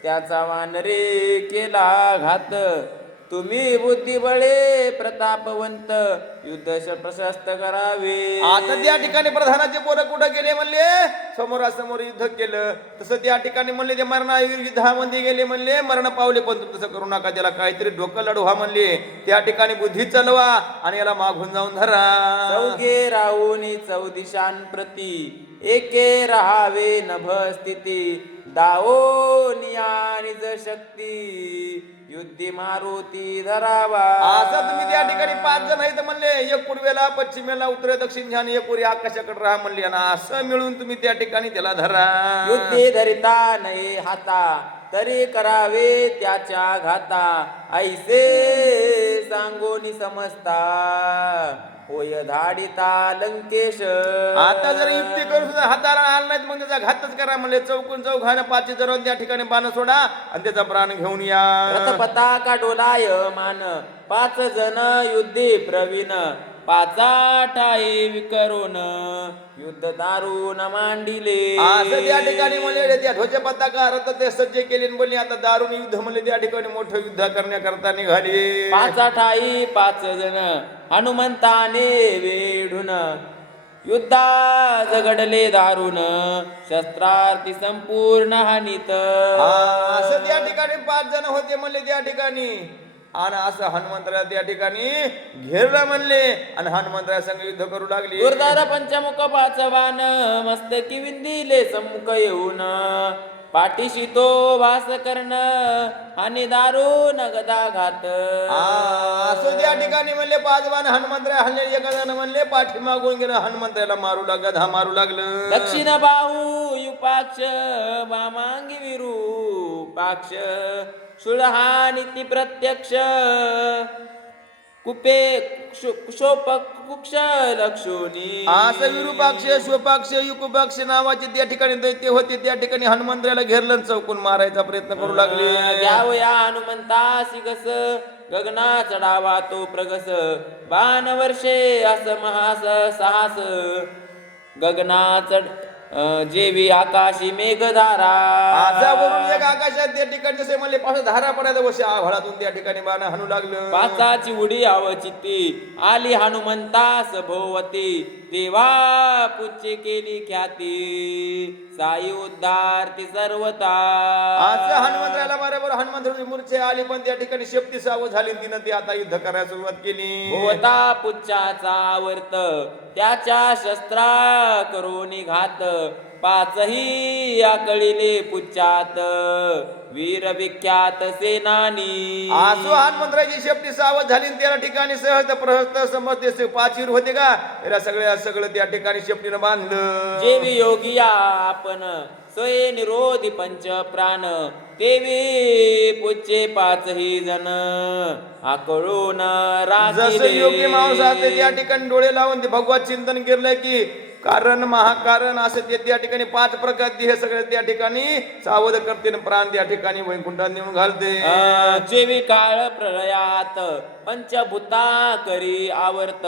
त्याचा वानरे केला घात तुम्ही बुद्धिबळे प्रतापवंत युद्ध प्रशस्त करावे आता त्या ठिकाणी प्रधानाचे पोरं कुठं गेले म्हणले समोरासमोर युद्ध केलं तसं त्या ठिकाणी म्हणले ते युद्धामध्ये गेले म्हणले मरण पावले पण तुम्ही तसं करू नका त्याला काहीतरी डोकं लढवा म्हणले त्या ठिकाणी बुद्धी चलवा आणि याला मागून जाऊन धरा चौघे राहुनी चौदिशान प्रती एके राहावे नभ स्थिती दाओ निज शक्ती युद्धी मारुती धरावा असं तुम्ही त्या ठिकाणी 5 जण आहेत म्हणले एक पूर्वेला पश्चिमेला उत्तर दक्षिण ध्यान एक पुरी आकाशाकडे राहा म्हणले ना असं मिळून तुम्ही त्या ठिकाणी त्याला धरा युद्धे धरिता नये हाता तरी करावे त्याच्या घाता ऐसे सांगोनी समजता होय धाडिता लंकेश आता जर युक्ती करून सुद्धा हाताला आला नाहीत मग त्याचा घातच करा म्हणले चौकून चौघानं 5 जण त्या ठिकाणी बाण सोडा आणि त्याचा प्राण घेऊन या रथ पताका डोलाय मान 5 जण युद्धे प्रवीण 5 ठाई विकरून युद्ध दारुण मांडिले असं त्या ठिकाणी म्हणले त्या ध्वज पताका रथ ते सज्ज केले बोलले आता दारुण युद्ध म्हणले त्या ठिकाणी मोठं युद्ध करण्याकरता निघाले 5 ठाई 5 जण हनुमंताने वेढून युद्धा झगडले दारुण शस्त्रार्थी संपूर्ण हानीत असं त्या ठिकाणी 5 जण होते म्हणले त्या ठिकाणी आणि असं हनुमंतराया त्या ठिकाणी घेरला म्हणले आणि हनुमंतराया संग युद्ध करू लागली दुर्धर पंचमुख 5 बाण मस्तकी विंदिले सम्मुख येऊन पाठीशी तो वास कर्ण आणि दारुण गदा घात असं त्या ठिकाणी म्हणले 5 बाण हनुमंतराया हल्ले एका जण म्हणले पाठी मागून गेलं हनुमंतरायाला मारू गदा मारू लागलं दक्षिण बाहू युपाक्ष वामांगी विरूपाक्ष सुळहानिती प्रत्यक्ष कुपे कुशोपक कुक्ष लक्षोनी असं विरूपाक्ष शोपाक्ष युकुपाक्ष नावाचे त्या ठिकाणी दैत्य होते त्या ठिकाणी हनुमंतरायाला घेरलं चौकून मारायचा प्रयत्न करू लागले घ्यावया हनुमंतासी गस गगना चढावा तो प्रगस 12 वर्षे अस महास साहस गगना चढ जेवी आकाशी मेघधारा आजावरून एक आकाशात त्या ठिकाणी जसे म्हणले पासून धारा पडायला वर्ष आभाळातून त्या ठिकाणी बाण हाणू लागलं 5ची उडी आवचिती आली हनुमंतास भोवती तेव्हा पुच्चे केली ख्याती साई उद्धार ती सर्वता. असं हनुमंतराला बरोबर हनुमंतराची मूर्छे आली पण त्या ठिकाणी शेपटी सावध झाली तिनं ती आता युद्ध करायला सुरुवात केली. होता पुच्चाचा वर्त त्याच्या शस्त्रा करोनी घात पाचही आकळीले पुच्चात वीर विख्यात सेनानी. आसो हनुमंतराची शेपटी सावध झाली आणि त्या ठिकाणी सहज प्रहस्त समजते पाचीर होते का याला सगळं त्या ठिकाणी शेपटीनं बांधलं. जेवी योगी आपण सोये निरोधी पंच प्राण तेवी पुच्चे पाचही जण आकळून जसं योगी माणूस असते राखिले. त्या ठिकाणी डोळे लावून ते भगवत चिंतन केलं की कारण महाकारण असं ते त्या ठिकाणी पाच प्रकारचे हे सगळे त्या ठिकाणी सावध करते आणि प्राण त्या ठिकाणी वैकुंठात नेऊन घालते. जेवी काळ प्रलयात पंचभूता करी आवर्त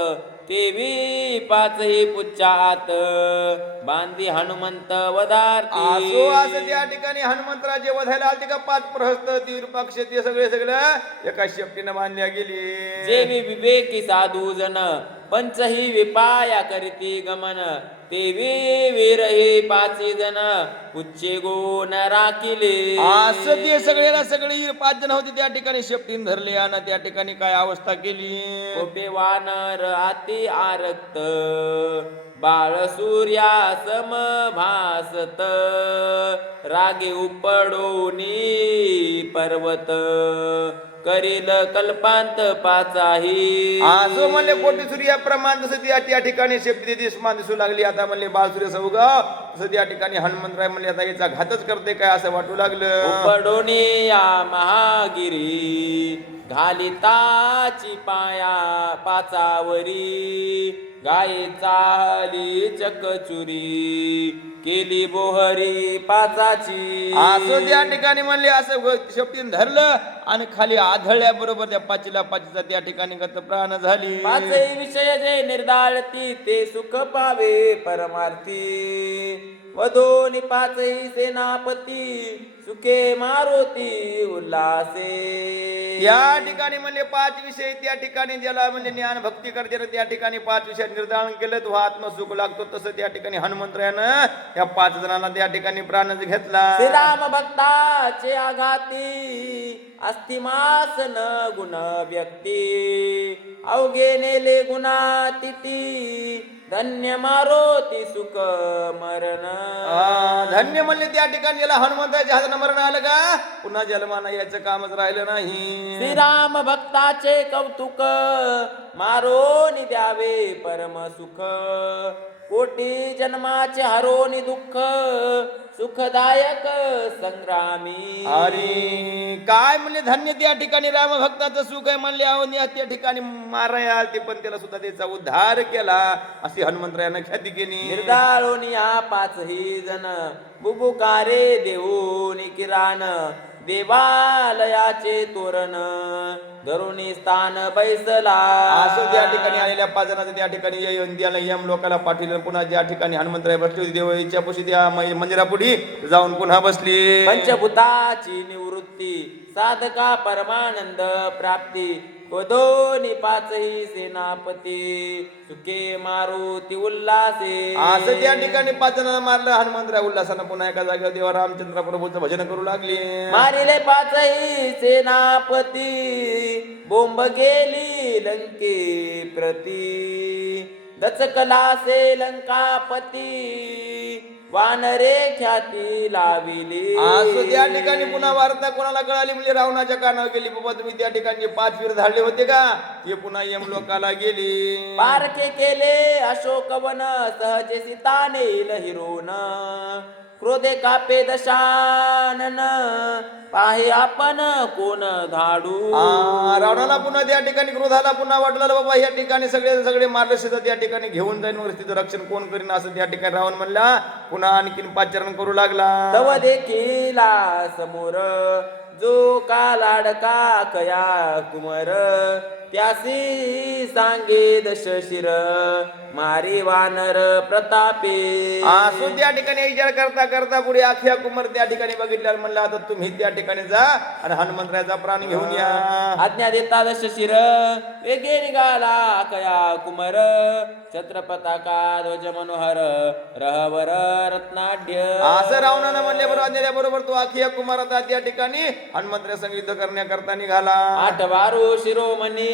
तेवी पाचही पुच्चात बांधी हनुमंत वदार्थी. असो असं त्या ठिकाणी हनुमंतराजे वधायला आलते का पाच प्रहस्त तीर्पक्ष ते सगळे एका शेपटीनं बांधल्या गेली. जेवी विवेकी साधू जन पंचही विपाया करीती गमन तेवी वीरही पाची जन पुच्चे गुण राखिले. असं ते सगळे पाच जण होते त्या ठिकाणी शेपटीन धरले आणि त्या ठिकाणी काय अवस्था केली. कोपे वानर आती आरक्त बाळ सूर्या सम भासत रागे उपडोनी पर्वत करील कल्पांत पाचाही. असो म्हणले कोटी सूर्या प्रमाण जसं त्या ठिकाणी शेपटी दिसमान दिसू लागली. आता म्हणले बाळसूर्य सौगाव तसं त्या ठिकाणी हनुमंतराय म्हणले आता याचा घातच करते काय असं वाटू लागलं. उपडोनी या महागिरी घालिताची पाया पाचावरी गाये चाली चकचुरी केली बोहरी पाचाची. असो त्या ठिकाणी म्हणले असं शेपटीन धरलं आणि खाली आधळल्या बरोबर त्या पाचीचा त्या ठिकाणी गत प्राण झाली. पाचही विषय जे निर्दाळती ते सुख पावे परमार्थी वधोनी पाचही सेनापती सुखे मारुती उल्हासे. या ठिकाणी म्हणले पाच विषय त्या ठिकाणी ज्याला म्हणजे ज्ञान भक्ती करते त्या ठिकाणी पाच विषय निर्धारण केलं तो आत्मसुख लागतो. तसं त्या ठिकाणी हनुमंतरायानं या पाच जणांना त्या ठिकाणी प्राण घेतला. श्रीराम भक्ताचे आघाती अस्तिमास न गुण व्यक्ती अवघे नेले गुणातिथी धन्य मारोती सुख मरण. धन्य म्हणले त्या ठिकाणी याला हनुमंताच्या हातानं मरण आलं का पुन्हा जन्माला याचं कामच राहिलं नाही. श्रीराम भक्ताचे कौतुक मारोनी द्यावे परम सुख कोटी जन्माचे हरोनी दुःख सुखदायक संग्रामी. आणि काय म्हणले धन्य त्या ठिकाणी राम भक्ताचं सुख आहे म्हणले अहो त्या ठिकाणी माराया ते पण त्याला सुद्धा त्याचा उद्धार केला अशी हनुमंतरायानं ख्याती केली. निर्दाळोनी या पाचही जण बुबुकारे देऊनी किराण देवालयाचे तोरण धरुणी स्थान बैसला. असं त्या ठिकाणी आलेल्या पाच जणांचं त्या ठिकाणी येऊन त्याला यम लोकाला पाठविलं. पुन्हा ज्या ठिकाणी हनुमंतराय बसली होती देवाच्या पशी त्या मंदिरापुढी जाऊन पुन्हा बसली. पंचभूताची निवृत्ती साधका परमानंद प्राप्ती वधोनी पाचही सेनापती सुखे मारुती उल्हासे. असं त्या ठिकाणी पाच जणांना मारलं. हनुमंतराय उल्हासानं पुन्हा एका जागेवर देवा रामचंद्र प्रभूचं भजन करू लागले. मारिले पाचही सेनापती बोंब गेली लंके प्रती दचकलासे लंकापती वानरे ख्याती लाविली. असं त्या ठिकाणी पुन्हा वार्ता कोणाला कळाली म्हणजे रावणाच्या कानावर गेली. बाबा तुम्ही त्या ठिकाणी पाच वीर धाडले होते का ते पुन्हा यम लोकाला गेली. पारखे केले अशोकवन सहजे सीताने हिरोन क्रोधे कापे दशानन पाहे आपण कोण धाडू. रावणाला पुन्हा त्या ठिकाणी क्रोधाला पुन्हा वाटलं बाबा या ठिकाणी सगळे मारले त्या ठिकाणी घेऊन जाईन मग तिचं रक्षण कोण करीन असं त्या ठिकाणी रावण म्हणला पुन्हा आणखीन पाचारण करू लागला. तव देखीला समोर जो का लाडका कया कुमर त्यासी सांगे दशशिर मारी वानर प्रतापे. असो त्या ठिकाणी विचार करता करता पुढे अख्या कुमार त्या ठिकाणी बघितल्यावर म्हणला आता तुम्ही त्या ठिकाणी जा आणि हनुमंतरायाचा प्राण घेऊन या. आज्ञा देता दशशिर वेगे निघाला कया कुमर छत्रपताका ध्वज मनोहर रहवर रत्नाढ्य. असं रावणानं म्हणले बरोबर बरोबर तो अखिया कुमार आता त्या ठिकाणी हनुमंतरा संग युद्ध करण्याकरता निघाला. आठवारू शिरोमणी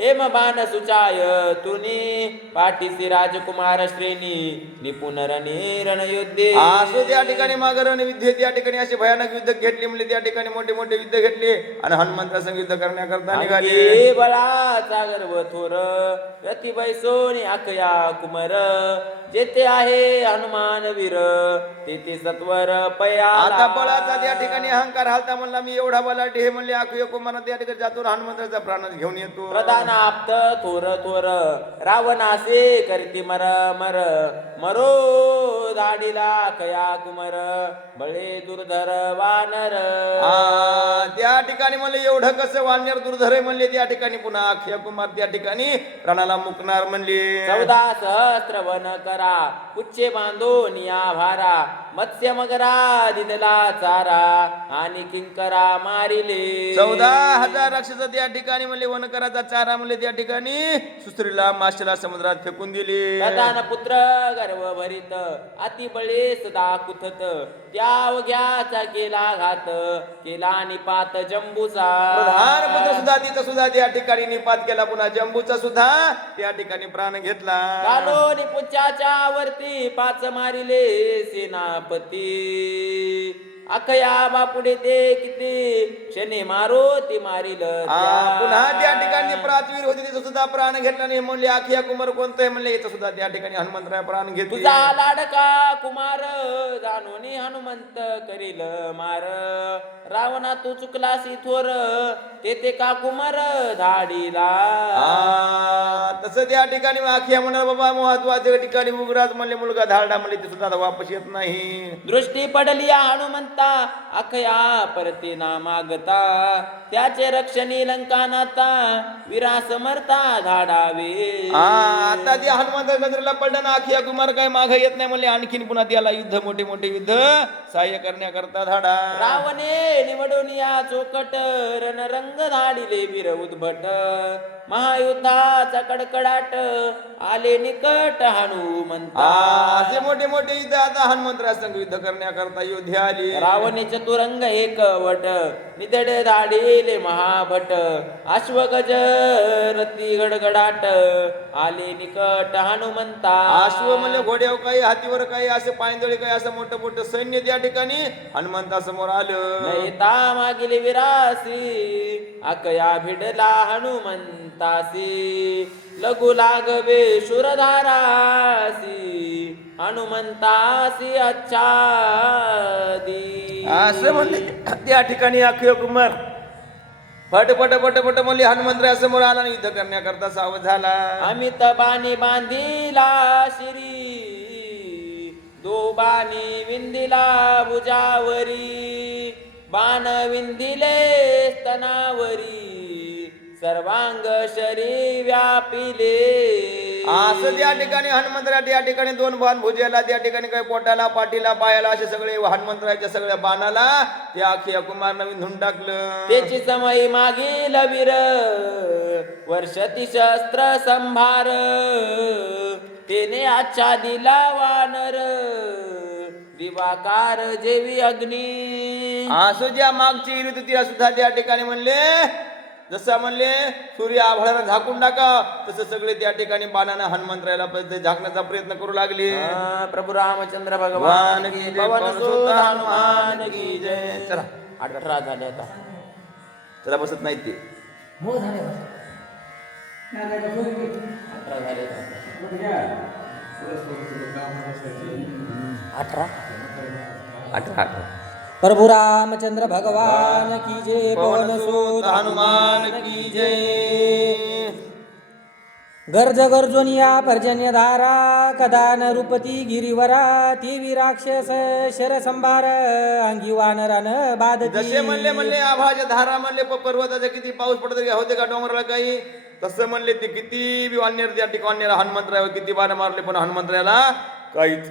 हेम बाण सुचाय तुनी पाठीसी राजकुमार श्रेणी निपुण रणी रणयुद्धे. असो त्या ठिकाणी मागे रणविद्ये त्या ठिकाणी असे भयानक युद्ध घेतले म्हणजे त्या ठिकाणी मोठे मोठे युद्ध घेतले आणि हनुमंतरा संग युद्ध करण्याकरता निघाले. अंगी बळाचा गर्व थोर रती बैसोनी अकया कुमर जेथे आहे हनुमान वीर तेथे सत्वर पयाला. आता बळाचा त्या ठिकाणी अहंकार हालता म्हणला मी एवढा बलाढ्य हे म्हणले अखिया कुमार त्या ठिकाणी जातो हनुमंतराचा प्राण घेऊन येतो. प्रधान आप्त थोर थोर रावणासे करती मर मर मरो दाडीला कया कुमर बळे दुर्धर वानर. त्या ठिकाणी म्हणले एवढं कसं वानर दुर्धर आहे म्हणले त्या ठिकाणी पुन्हा अक्षय कुमार त्या ठिकाणी प्राणाला मुकणार म्हणले. 14 सहस्त्र वन करा पुच्छे बांधून या भारा मत्स्य मगरा दिदला चारा आणि किंकरा मारिले. 14,000 राक्षस त्या ठिकाणी म्हणले वनकराचा चारा म्हणले त्या ठिकाणी सुस्त्रीला माशाला समुद्रात फेकून दिले. प्रधान पुत्र गर्व भरित अति बळे सदा कुथत त्या अवघ्याचा केला घात केला निपात जंबूचा. प्रधान पुत्र सुद्धा तिचा सुद्धा त्या ठिकाणी निपात केला पुन्हा जंबूचा सुद्धा त्या ठिकाणी प्राण घेतला. कालो निपुच्याच्या वरती 5 मारिले सेनापती अखया बापुडे ते किती क्षणे मारो ती मारिल. पुन्हा त्या ठिकाणी प्राचीर होती तिचा सुद्धा प्राण घेतला नाही म्हणले अखिया कुमार कोणतं आहे म्हणले याचा सुद्धा त्या ठिकाणी हनुमंतराय प्राण घेतला. तुझा लाडका कुमार जाणून हनुमंत करील मार रावणा तू चुकलासी थोर तेथे का कुमार धाडीला. तसं त्या ठिकाणी अखिया म्हणा बाबा महत्वाच्या ठिकाणी उग्राज म्हणले मुलगा धाडा म्हणले ते सुद्धा वापस येत नाही. दृष्टी पडली या हनुमंता अखया परती ना मागता त्याचे रक्षणी लंकानाता वीरा समर्था धाडावे. आता त्या हनुमंत गजरेला पडलं ना अखिया कुमार काय मागे येत नाही म्हणले आणखीन पुन्हा त्याला युद्ध मोठे मोठे युद्ध सहाय्य करण्याकरता धाडा. रावणे निवडून या चोकट रणरंग धाडिले वीर उद्भट महायुद्धाचा कडकडाट आले निकट हनुमंता. असे मोठे मोठे युद्ध आता हनुमंतरा संग युद्ध करण्याकरता योद्धे आली. रावणे चतुरंग एक वट निदड धाडिले महाभट अश्वगज रती गडगडाट आले निकट हनुमंता. अश्व म्हणले घोड्यावर काही हातीवर काही असे पायंदळी काही असं मोठं मोठं सैन्य त्या ठिकाणी हनुमंता समोर आलं. नयता मागिले विरासी अकया भिडला हनुमंतासी लघु लागवे शूरधारासी हनुमंतासी अच्छादी. असं म्हणले त्या ठिकाणी अक्षय कुमार पट पट पट पट म्हणले हनुमंतराया समोर आला आणि युद्ध करण्याकरता सावध झाला. अमित बाणी बांधिला शिरी दो बाणी विंदिला भुजावरी बाण विंदिले स्तनावरी सर्वांग शरी व्यापिले. असं त्या ठिकाणी हनुमंतराया त्या ठिकाणी 2 बाण भुजाला त्या ठिकाणी काही पोटाला पाठीला पायाला असे सगळे हनुमंतरायाच्या सगळ्या बाणाला त्या अक्षय कुमार नवीन धुंड टाकलं. त्याची समयी मागील वीर वर्षती शस्त्र संभार तेने आच्छा दिला वानर दिवाकार जेवी अग्नी. असं ज्या मागची विरुद्ध तिला सुद्धा त्या ठिकाणी म्हणले जसं म्हणले सूर्य आभाळाला झाकून टाका तसं सगळे त्या ठिकाणी बाणानं हनुमंतरायाला झाकण्याचा प्रयत्न करू लागले. प्रभू रामचंद्र भगवान की पवन सुत हनुमान की जय. चला 18 झाले आता. चला बसत नाही ते 18 झाले 18. प्रभु रामचंद्र भगवान की जय, पवन सुत हनुमान की जय. गर्ज गर्जोनिया पर्जन्यधारा कदा न रूपती गिरिवरा ती राक्षस शरसंभार अंगी वानरान बाधती. जसे म्हणले आभाच्या धारा म्हणले पर्वताचा किती पाऊस पडत होते का डोंगराला काही, तसं म्हणले ते किती बी वानर त्या ठिकाणी हनुमंतराव किती बाण मारले पण हनुमंतराला काहीच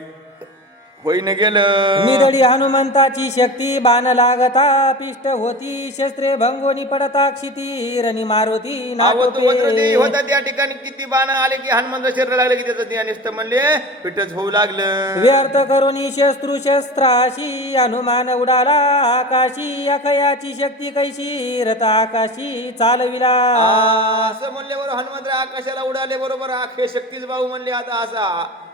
होईन गेलं. निदळी हनुमंताची शक्ती बाण लागता पिष्ट होती शस्त्रे भंगोनी पडता क्षिती रणी मारुती वज्रदेवी होता त्या ठिकाणी किती बाण आले की हनुमंत शरीर लागले की त्याचं ते अनिष्ट म्हणले पिठच होऊ लागलं. व्यर्थ करुनी शस्त्रू शस्त्राशी हनुमान उडाला आकाशी अखयाची शक्ती कैशी रथ आकाशी चालविला. असं म्हणले बरोबर हनुमंत आकाशाला उडाले बरोबर आखे शक्तीच भाऊ म्हणले आता असा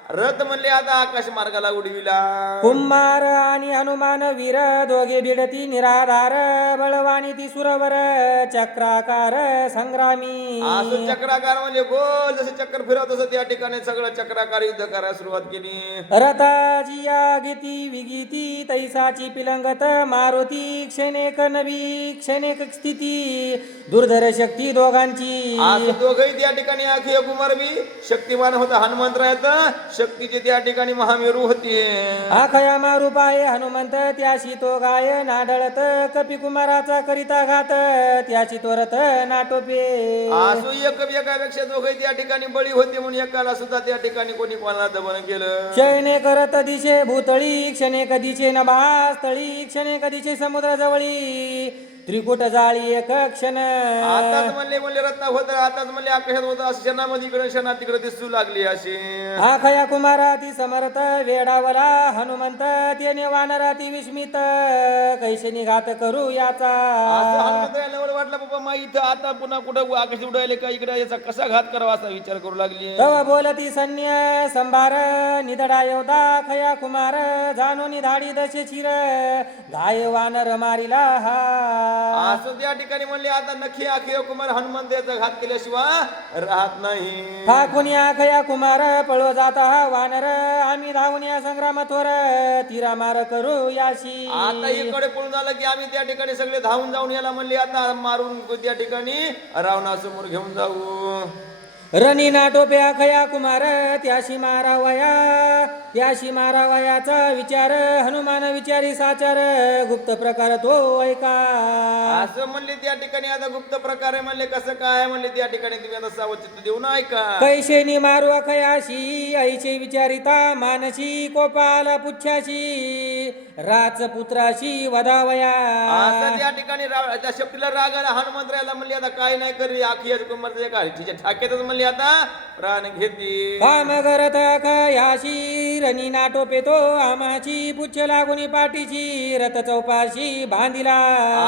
रथ म्हणले आता आकाश मार्गाला उडविला. कुंभार आणि हनुमान वीर दोघे भिडती निराधार बळवानी ती सुरवर चक्राकार संग्रामी. असं चक्राकार म्हणजे गोल जसं चक्र फिरवत तसं त्या ठिकाणी सगळं चक्राकार युद्ध करायला सुरुवात केली. रथाची या गीती विगीती तैसाची पिलंगत मारुती क्षणेक नवी क्षणेक स्थिती दुर्धर शक्ती दोघांची. असं दोघही त्या ठिकाणी अखिय कुमार बी शक्तिमान होता हनुमंतरायात शक्तीची त्या ठिकाणी महामेरू होती. आखया मारू पाय हनुमंत त्याशी तो गाय नाडळत कपी कुमाराचा करिता घात त्याची तो रथ नाटोपे. असो एकापेक्षा दोघे त्या ठिकाणी बळी होते म्हणून एकाला सुद्धा त्या ठिकाणी कोणी कोणाला दमन केलं. क्षणे करत दिशे भूतळी क्षणे कधीचे नभास्थळी क्षणे कधीचे समुद्र जवळी त्रिकुट जाळी एक क्षण. आताच म्हणले रत्ना होत आताच म्हणले आकाशात होत असं क्षणामध्ये इकडे क्षणा तिकडे दिसू लागली अशी. आखया कुमारा ती समर्थ वेडावला हनुमंत त्याने वानरा ती विस्मित कैसे निघात करू याचा. असं हनुमंतरायाला वाटलं बाबा मा इथं आता पुन्हा कुठं आकाश उडायले का इकडे याचा कसा घात करावा असा विचार करू लागली. तव बोलती सैन्य संभार निदडा योदा खया कुमार जाणो निधाडी दशे चिर गाय वानर मारिला हा. असं त्या ठिकाणी म्हणले आता नखी अखिय कुमार हनुमंत याचा घात केल्याशिवाय राहत नाही. ठाकुनी आखया कुमार पळो जाता हा वानर आम्ही धावून या संग्राम थोर तिरा मार करू याशी. आता इकडे पळून आलं की आम्ही त्या ठिकाणी सगळे धावून जाऊन याला म्हणले आता मारून त्या ठिकाणी रावणासमोर घेऊन जाऊ. रणी नाटोपे अखया कुमार त्याशी मारावयाचा विचार हनुमान विचारी साचार गुप्त प्रकार तो ऐका. असं म्हणले त्या ठिकाणी आता गुप्त प्रकारे म्हणले कसं काय म्हणले त्या ठिकाणी तुम्ही आता सावचित्त देऊन ऐका. कैशेनी मारू अखयाशी ऐशे विचारिता मानसी कोपाल पुच्छाशी राजपुत्राशी वधावया. असं त्या ठिकाणी त्या शक्तीला राग आला हनुमंतरायाला म्हणले आता काय नाही करी आखिया कुमार काय तिच्या ठाक्यातच म्हणले आता प्राण घेतली. काम करत अखयाशी रणी नाटोपे तो आमाची पुच्छ लागुनी पाठीची रथ चौपाशी बांधिला.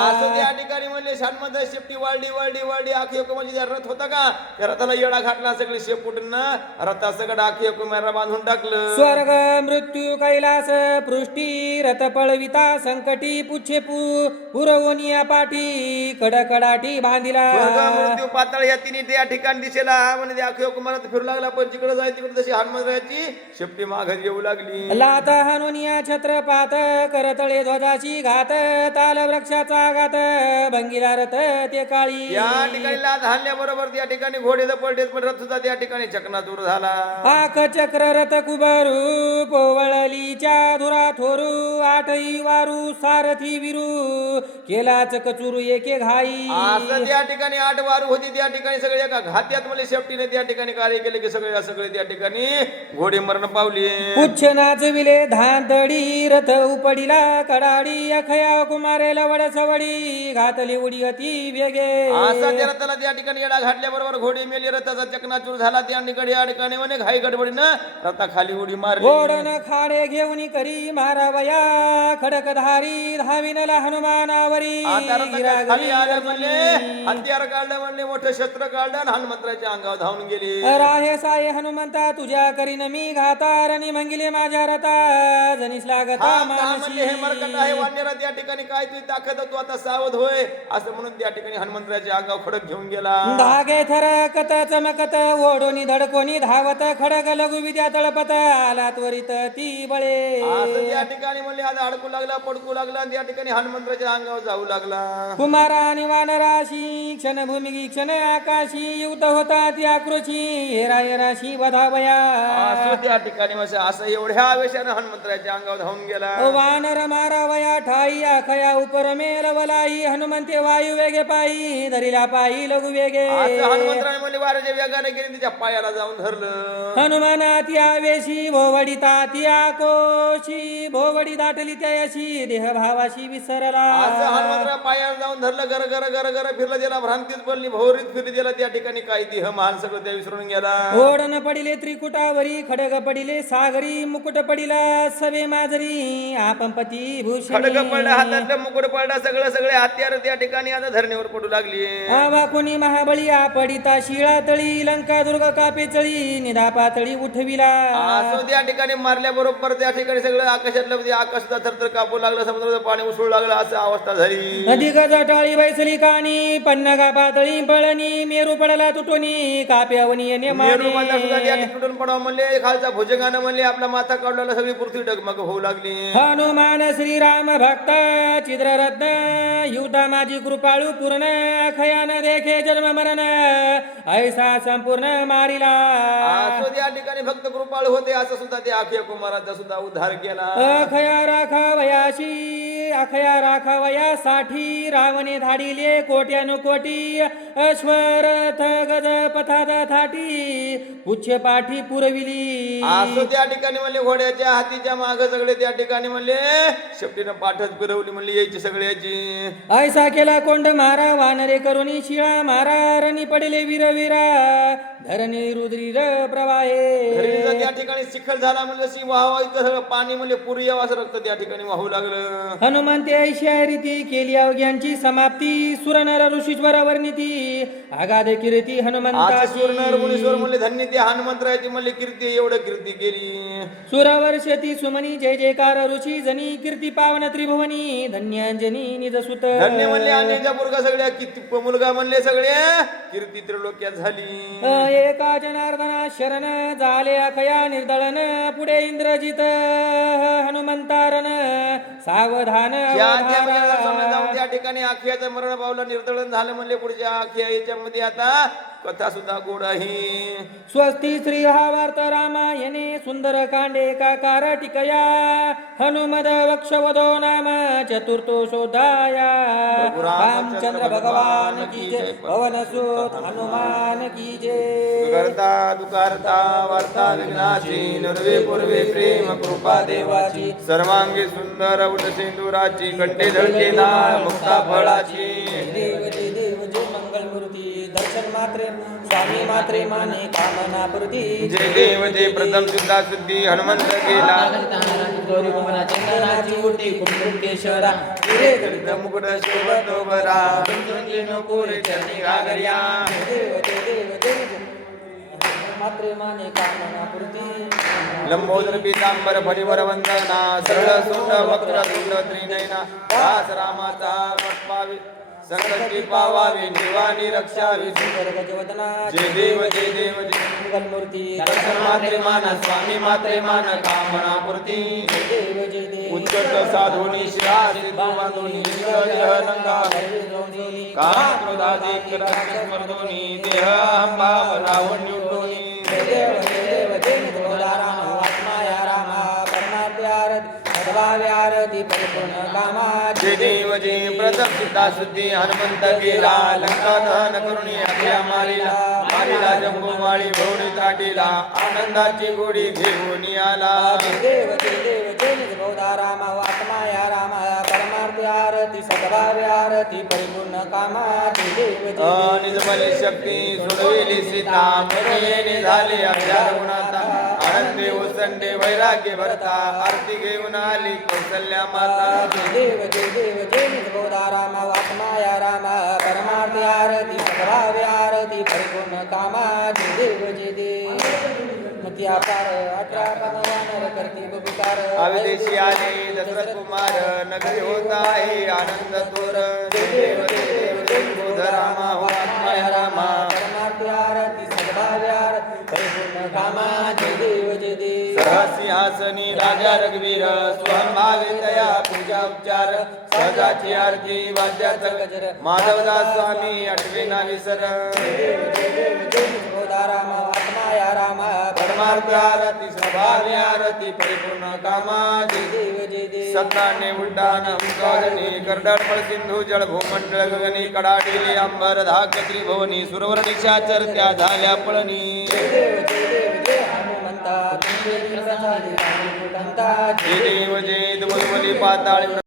असं त्या ठिकाणी म्हणले हनुमंत शेपटी वाढली आखिय कुमारची रथ होता का त्या रथाला येडा घातला सगळी शेपूटून रथा सगळं आखिय कुमारला बांधून टाकलं. स्वर्ग मृत्यू कैलास पृष्टी रथ पळविता संकटी पुच्छे पुरवोनिया पाठी कडकडाटी बांधिला. स्वर्ग मृत्यू पाताळ या तिन्ही त्या ठिकाणी दिसेला म्हणजे अक्षय कुमारात फिरू लागला पण जिकडे जाय तिकडे तशी हनुमंतरायाची शेपटी माघारी येऊ लागली. लाता हनुनिया छत्रपात करतळे ध्वजाची घात ताल वृक्षाचा घात भंगीला रथ ते काळी. या ठिकाणी लाद हाणल्याबरोबर त्या ठिकाणी घोडे पलटेत पण रथ सुद्धा त्या ठिकाणी चकनाचूर झाला. आख चक्र रथ कुबरू पोवळलीच्या धुरा थोरू आठही वारू सारथी विरू केलाच कचूरू एके घाई. असं त्या ठिकाणी 8 वारू होती त्या ठिकाणी सगळे एका घात्यात म्हणजे शेपटीने त्या ठिकाणी कार्य केले की सगळे त्या ठिकाणी घोडे मरण पावली. पुच्छ नाचविले धांदडी रथ उपडिला कडाडी अखया कुमारे लवड सवडी घातली उडी अति वेगे. असा त्या रथाला त्या ठिकाणी येडा घातल्याबरोबर घोडी मेली रथाचा चकनाचूर झाला त्या ठिकाणी म्हणे घाई गडबडीनं रथा खाली उडी मारली. घोडन खाडे घेऊन करी मारावया खडकधारी धाविनला हनुमानावरी. आता रथाच्या खाली आलं म्हणले हत्यार काढलं म्हणले मोठं शस्त्र काढलं आणि हनुमंतराच्या अंगावर धावून गेली. राहे साये हनुमंता तुझ्या करीन मी घातारणी मंगिले माझ्या रथा जनीस लागता म्हणले हे मरकट आहे वानरा त्या ठिकाणी काय तुझी ताकद तू आता सावध होय असं म्हणून त्या ठिकाणी हनुमंतराच्या अंगावर खडक घेऊन गेला. धागे थरकत चमकत ओढोनी धडकोनी धावत खडक लघु विद्या तळपत आला त्वरित ती बळे. असं त्या ठिकाणी म्हणले आज आता अडकू लागला पडकू लागला आणि त्या ठिकाणी हनुमंतराच्या अंगावर जाऊ लागला कुमारा आणि वानराशी क्षण भूमिकी क्षण आकाशी युद्ध होता ती आक्रोशी हेरा राशी बधावया असं त्या ठिकाणी असं एवढ्या आवेशानं हनुमंतराच्या अंगावर धावून गेला वानर मारावया ठाई आखया उपर मेल वलाई हनुमंते वायू वेगे पायी धरिला पायी लघु वेगे असं हनुमंतराने म्हणले वाऱ्याच्या वेगाने गेले त्याच्या पायाला जाऊन धरलं हनुमाना ती आवेशी भोवडी ती आकोशी भोवडी दाटली त्याशी देह भावाशी विसरला असं हनुमंतरा पायाला जाऊन धरलं गर गर गर गर फिरलं त्याला भ्रांतीच पडली भोवरीत फिरली त्याला त्या ठिकाणी काय देह महान सगळं त्या विसरून गेला ओढण पडिले त्रिकुटावरी खडग पडिले सागरी मुकुट पडिला सवे माजरी आपंपती भूषण खडग पडला हातातलं मुकुट पडला सगळे हत्यार त्या ठिकाणी आता धरणीवर पडू लागली आवा कोणी महाबळी आपडिता शिळा तळी लंका दुर्ग कापे चळी निधा पातळी उठविला असं त्या ठिकाणी मारल्या बरोबर त्या ठिकाणी सगळं आकाशातलं आकाश सुद्धा थरथर कापू लागलं समुद्राचं पाणी उसळू लागलं असं अवस्था झाली अधिक जटाळी बैसली कानी पन्नगा पातळी पळणी मेरू पडला तुटोनी काप्यावनी मेरू माता सुद्धा त्या ठिकाणी तुटून पडावं म्हणले खालचा भुजंगानं म्हणले आपला माथा काढला सगळी पृथ्वी डगमग होऊ लागली हनुमान श्रीराम भक्त चित्ररत्न युद्धा माझी कृपाळू पूर्ण खयान देखे जन्म मरण ऐसा संपूर्ण मारिला असं त्या ठिकाणी भक्त कृपाळू होते असं सुद्धा त्या अक्षय कुमाराचा सुद्धा उद्धार केला अखया राखावयासाठी रावणे धाडिले कोट्यानुकोटी अश्वरथ गज पथात थाटी पुच्छ पाठी पुरविली असं त्या ठिकाणी म्हणले घोड्याच्या हातीच्या माग सगळे त्या ठिकाणी म्हणले शेपटीनं पाठच फिरवली म्हणली यायची सगळ्याची ऐसा केला कोंड मारा वानरे करुणी शिळा मारा रणी पडले वीरवीरा धरणी रुद्रीर प्रवाहे धरणीचा त्या ठिकाणी शिखर झाला म्हणलं सी वाहवा इतकं सगळं पाणी म्हणले पुरी यावं असं रक्त त्या ठिकाणी वाहू लागलं हनुमंते ऐशा रीती केली अवघ्यांची समाप्ती सुरनर ऋषीश्वर वर्णिती आगाध कीर्ती हनुमंताची सुरनर मुनीश्वर म्हणले धन्य ते हनुमंतरायाची म्हणले कीर्ती एवढं कीर्ती केली सुरवर्षती सुमनी जय जयकार ऋषी जनी कीर्ती पावन त्रिभुवनी धन्यांजनी निज सुत धन्य म्हणले अन्याच्या मुलगा सगळ्या किती मुलगा म्हणले सगळ्या कीर्ती त्रिलोक्यात झाली एका जनार्दना शरण झाले अखया निर्दळन पुढे इंद्रजित हनुमंतारण सावधान त्या ठिकाणी आखियाचं मरण पावलं निर्दळन झालं म्हणले पुढच्या आखिया याच्यामध्ये आता कथा सुद्धा गोड आहे स्वस्ती श्री हा वार्त रामायणे सुंदर कांडे काकार टिकया हनुमद वक्षवदो नाम चतुर्थो शोधाया रामचंद्र भगवान की जय पवन सुत हनुमान की जय करता दुकारता वार्ता विघ्नाची नर्वे पूर्वे प्रेम कृपा देवाची सर्वांगी सुंदर उठ सिंदुराची कंठे झळके ना मुक्ता फळाची देव जय मंगल मूर्ती दर्शन मात्रे स्वामी मात्रे माने कामना पूर्ती जय देव जय प्रथम सुद्धा शुद्धी हनुमंत गेला गौरी कुमारा चंदनाची उठी कुंकुकेश्वरा मुकुट शोभतो बरा नको रे चरणी घागर्या मात्रे माने कामना पूर्ती लंबोदर पीतांबर फणीवर वंदना सरळ सुंड वक्र तुंड त्रिनयना दास रामाचा पावी संकटी पावावी निवानी रक्षावी जय देव जय देव जय मंगल मूर्ती दर्शन मात्रे मान स्वामी मात्रे मान कामना पूर्ती देव जय देव उच्चट साधुनी शिरा सिद्धू बांधुनी लंगा काम क्रोधादी स्मर्दोनी देह अंबाव रावण निवडोनी देव देव देव राम आत्माया राम परमात्यारती सद्भाव्यारती परिपूर्ण कामा जय देव जय प्रथम सीता शुद्धी हनुमंत गेला लंका दहन करुणी अभ्या मारिला जंबू माळी भोवडी ताटीला आनंदाची गोडी घेऊन आला देव जय निजबोधा राम आत्माया राम परमात्यारती सद्भाव्यारती परिपूर्ण कामा देव जय निजमली शक्ती सोडविली सीता मनीने झाले अभ्यार गुणाता आनंदे ओसंडे वैराग्य भरता आरती घेऊन आली कौसल्या माता देव जय निजबोधा राम आत्माया राम परमात्यारती सद्भाव्यारती परिपूर्ण कामा देव जय देव मतिया पार 18 पनवानर करती बबुकार अविदेशी आले दशरथ कुमार नगरी होता आहे आनंद तोर देव देव रामा हो आत्माया रामा परमात्यारती सद्भाव्यारती परिपूर्ण कामा जय देव सिंहासनी राजा रघुवीर स्वभावे तया केला उपचार सहजाची आरती वाद्याचा गजर माधवदास स्वामी आठवे ना विसर परमार्थ आरती स्वभावी आरती परिपूर्ण कामाची सत्ताने उड्डाणम काजनी कर्दळ सिंधू जळ भूमंडळ गगनी कडाडिले अंबर धाक त्रिभुवनी सुरवर निशाचर त्या झाल्या पळणी जय देव जय मधुबली पाताळ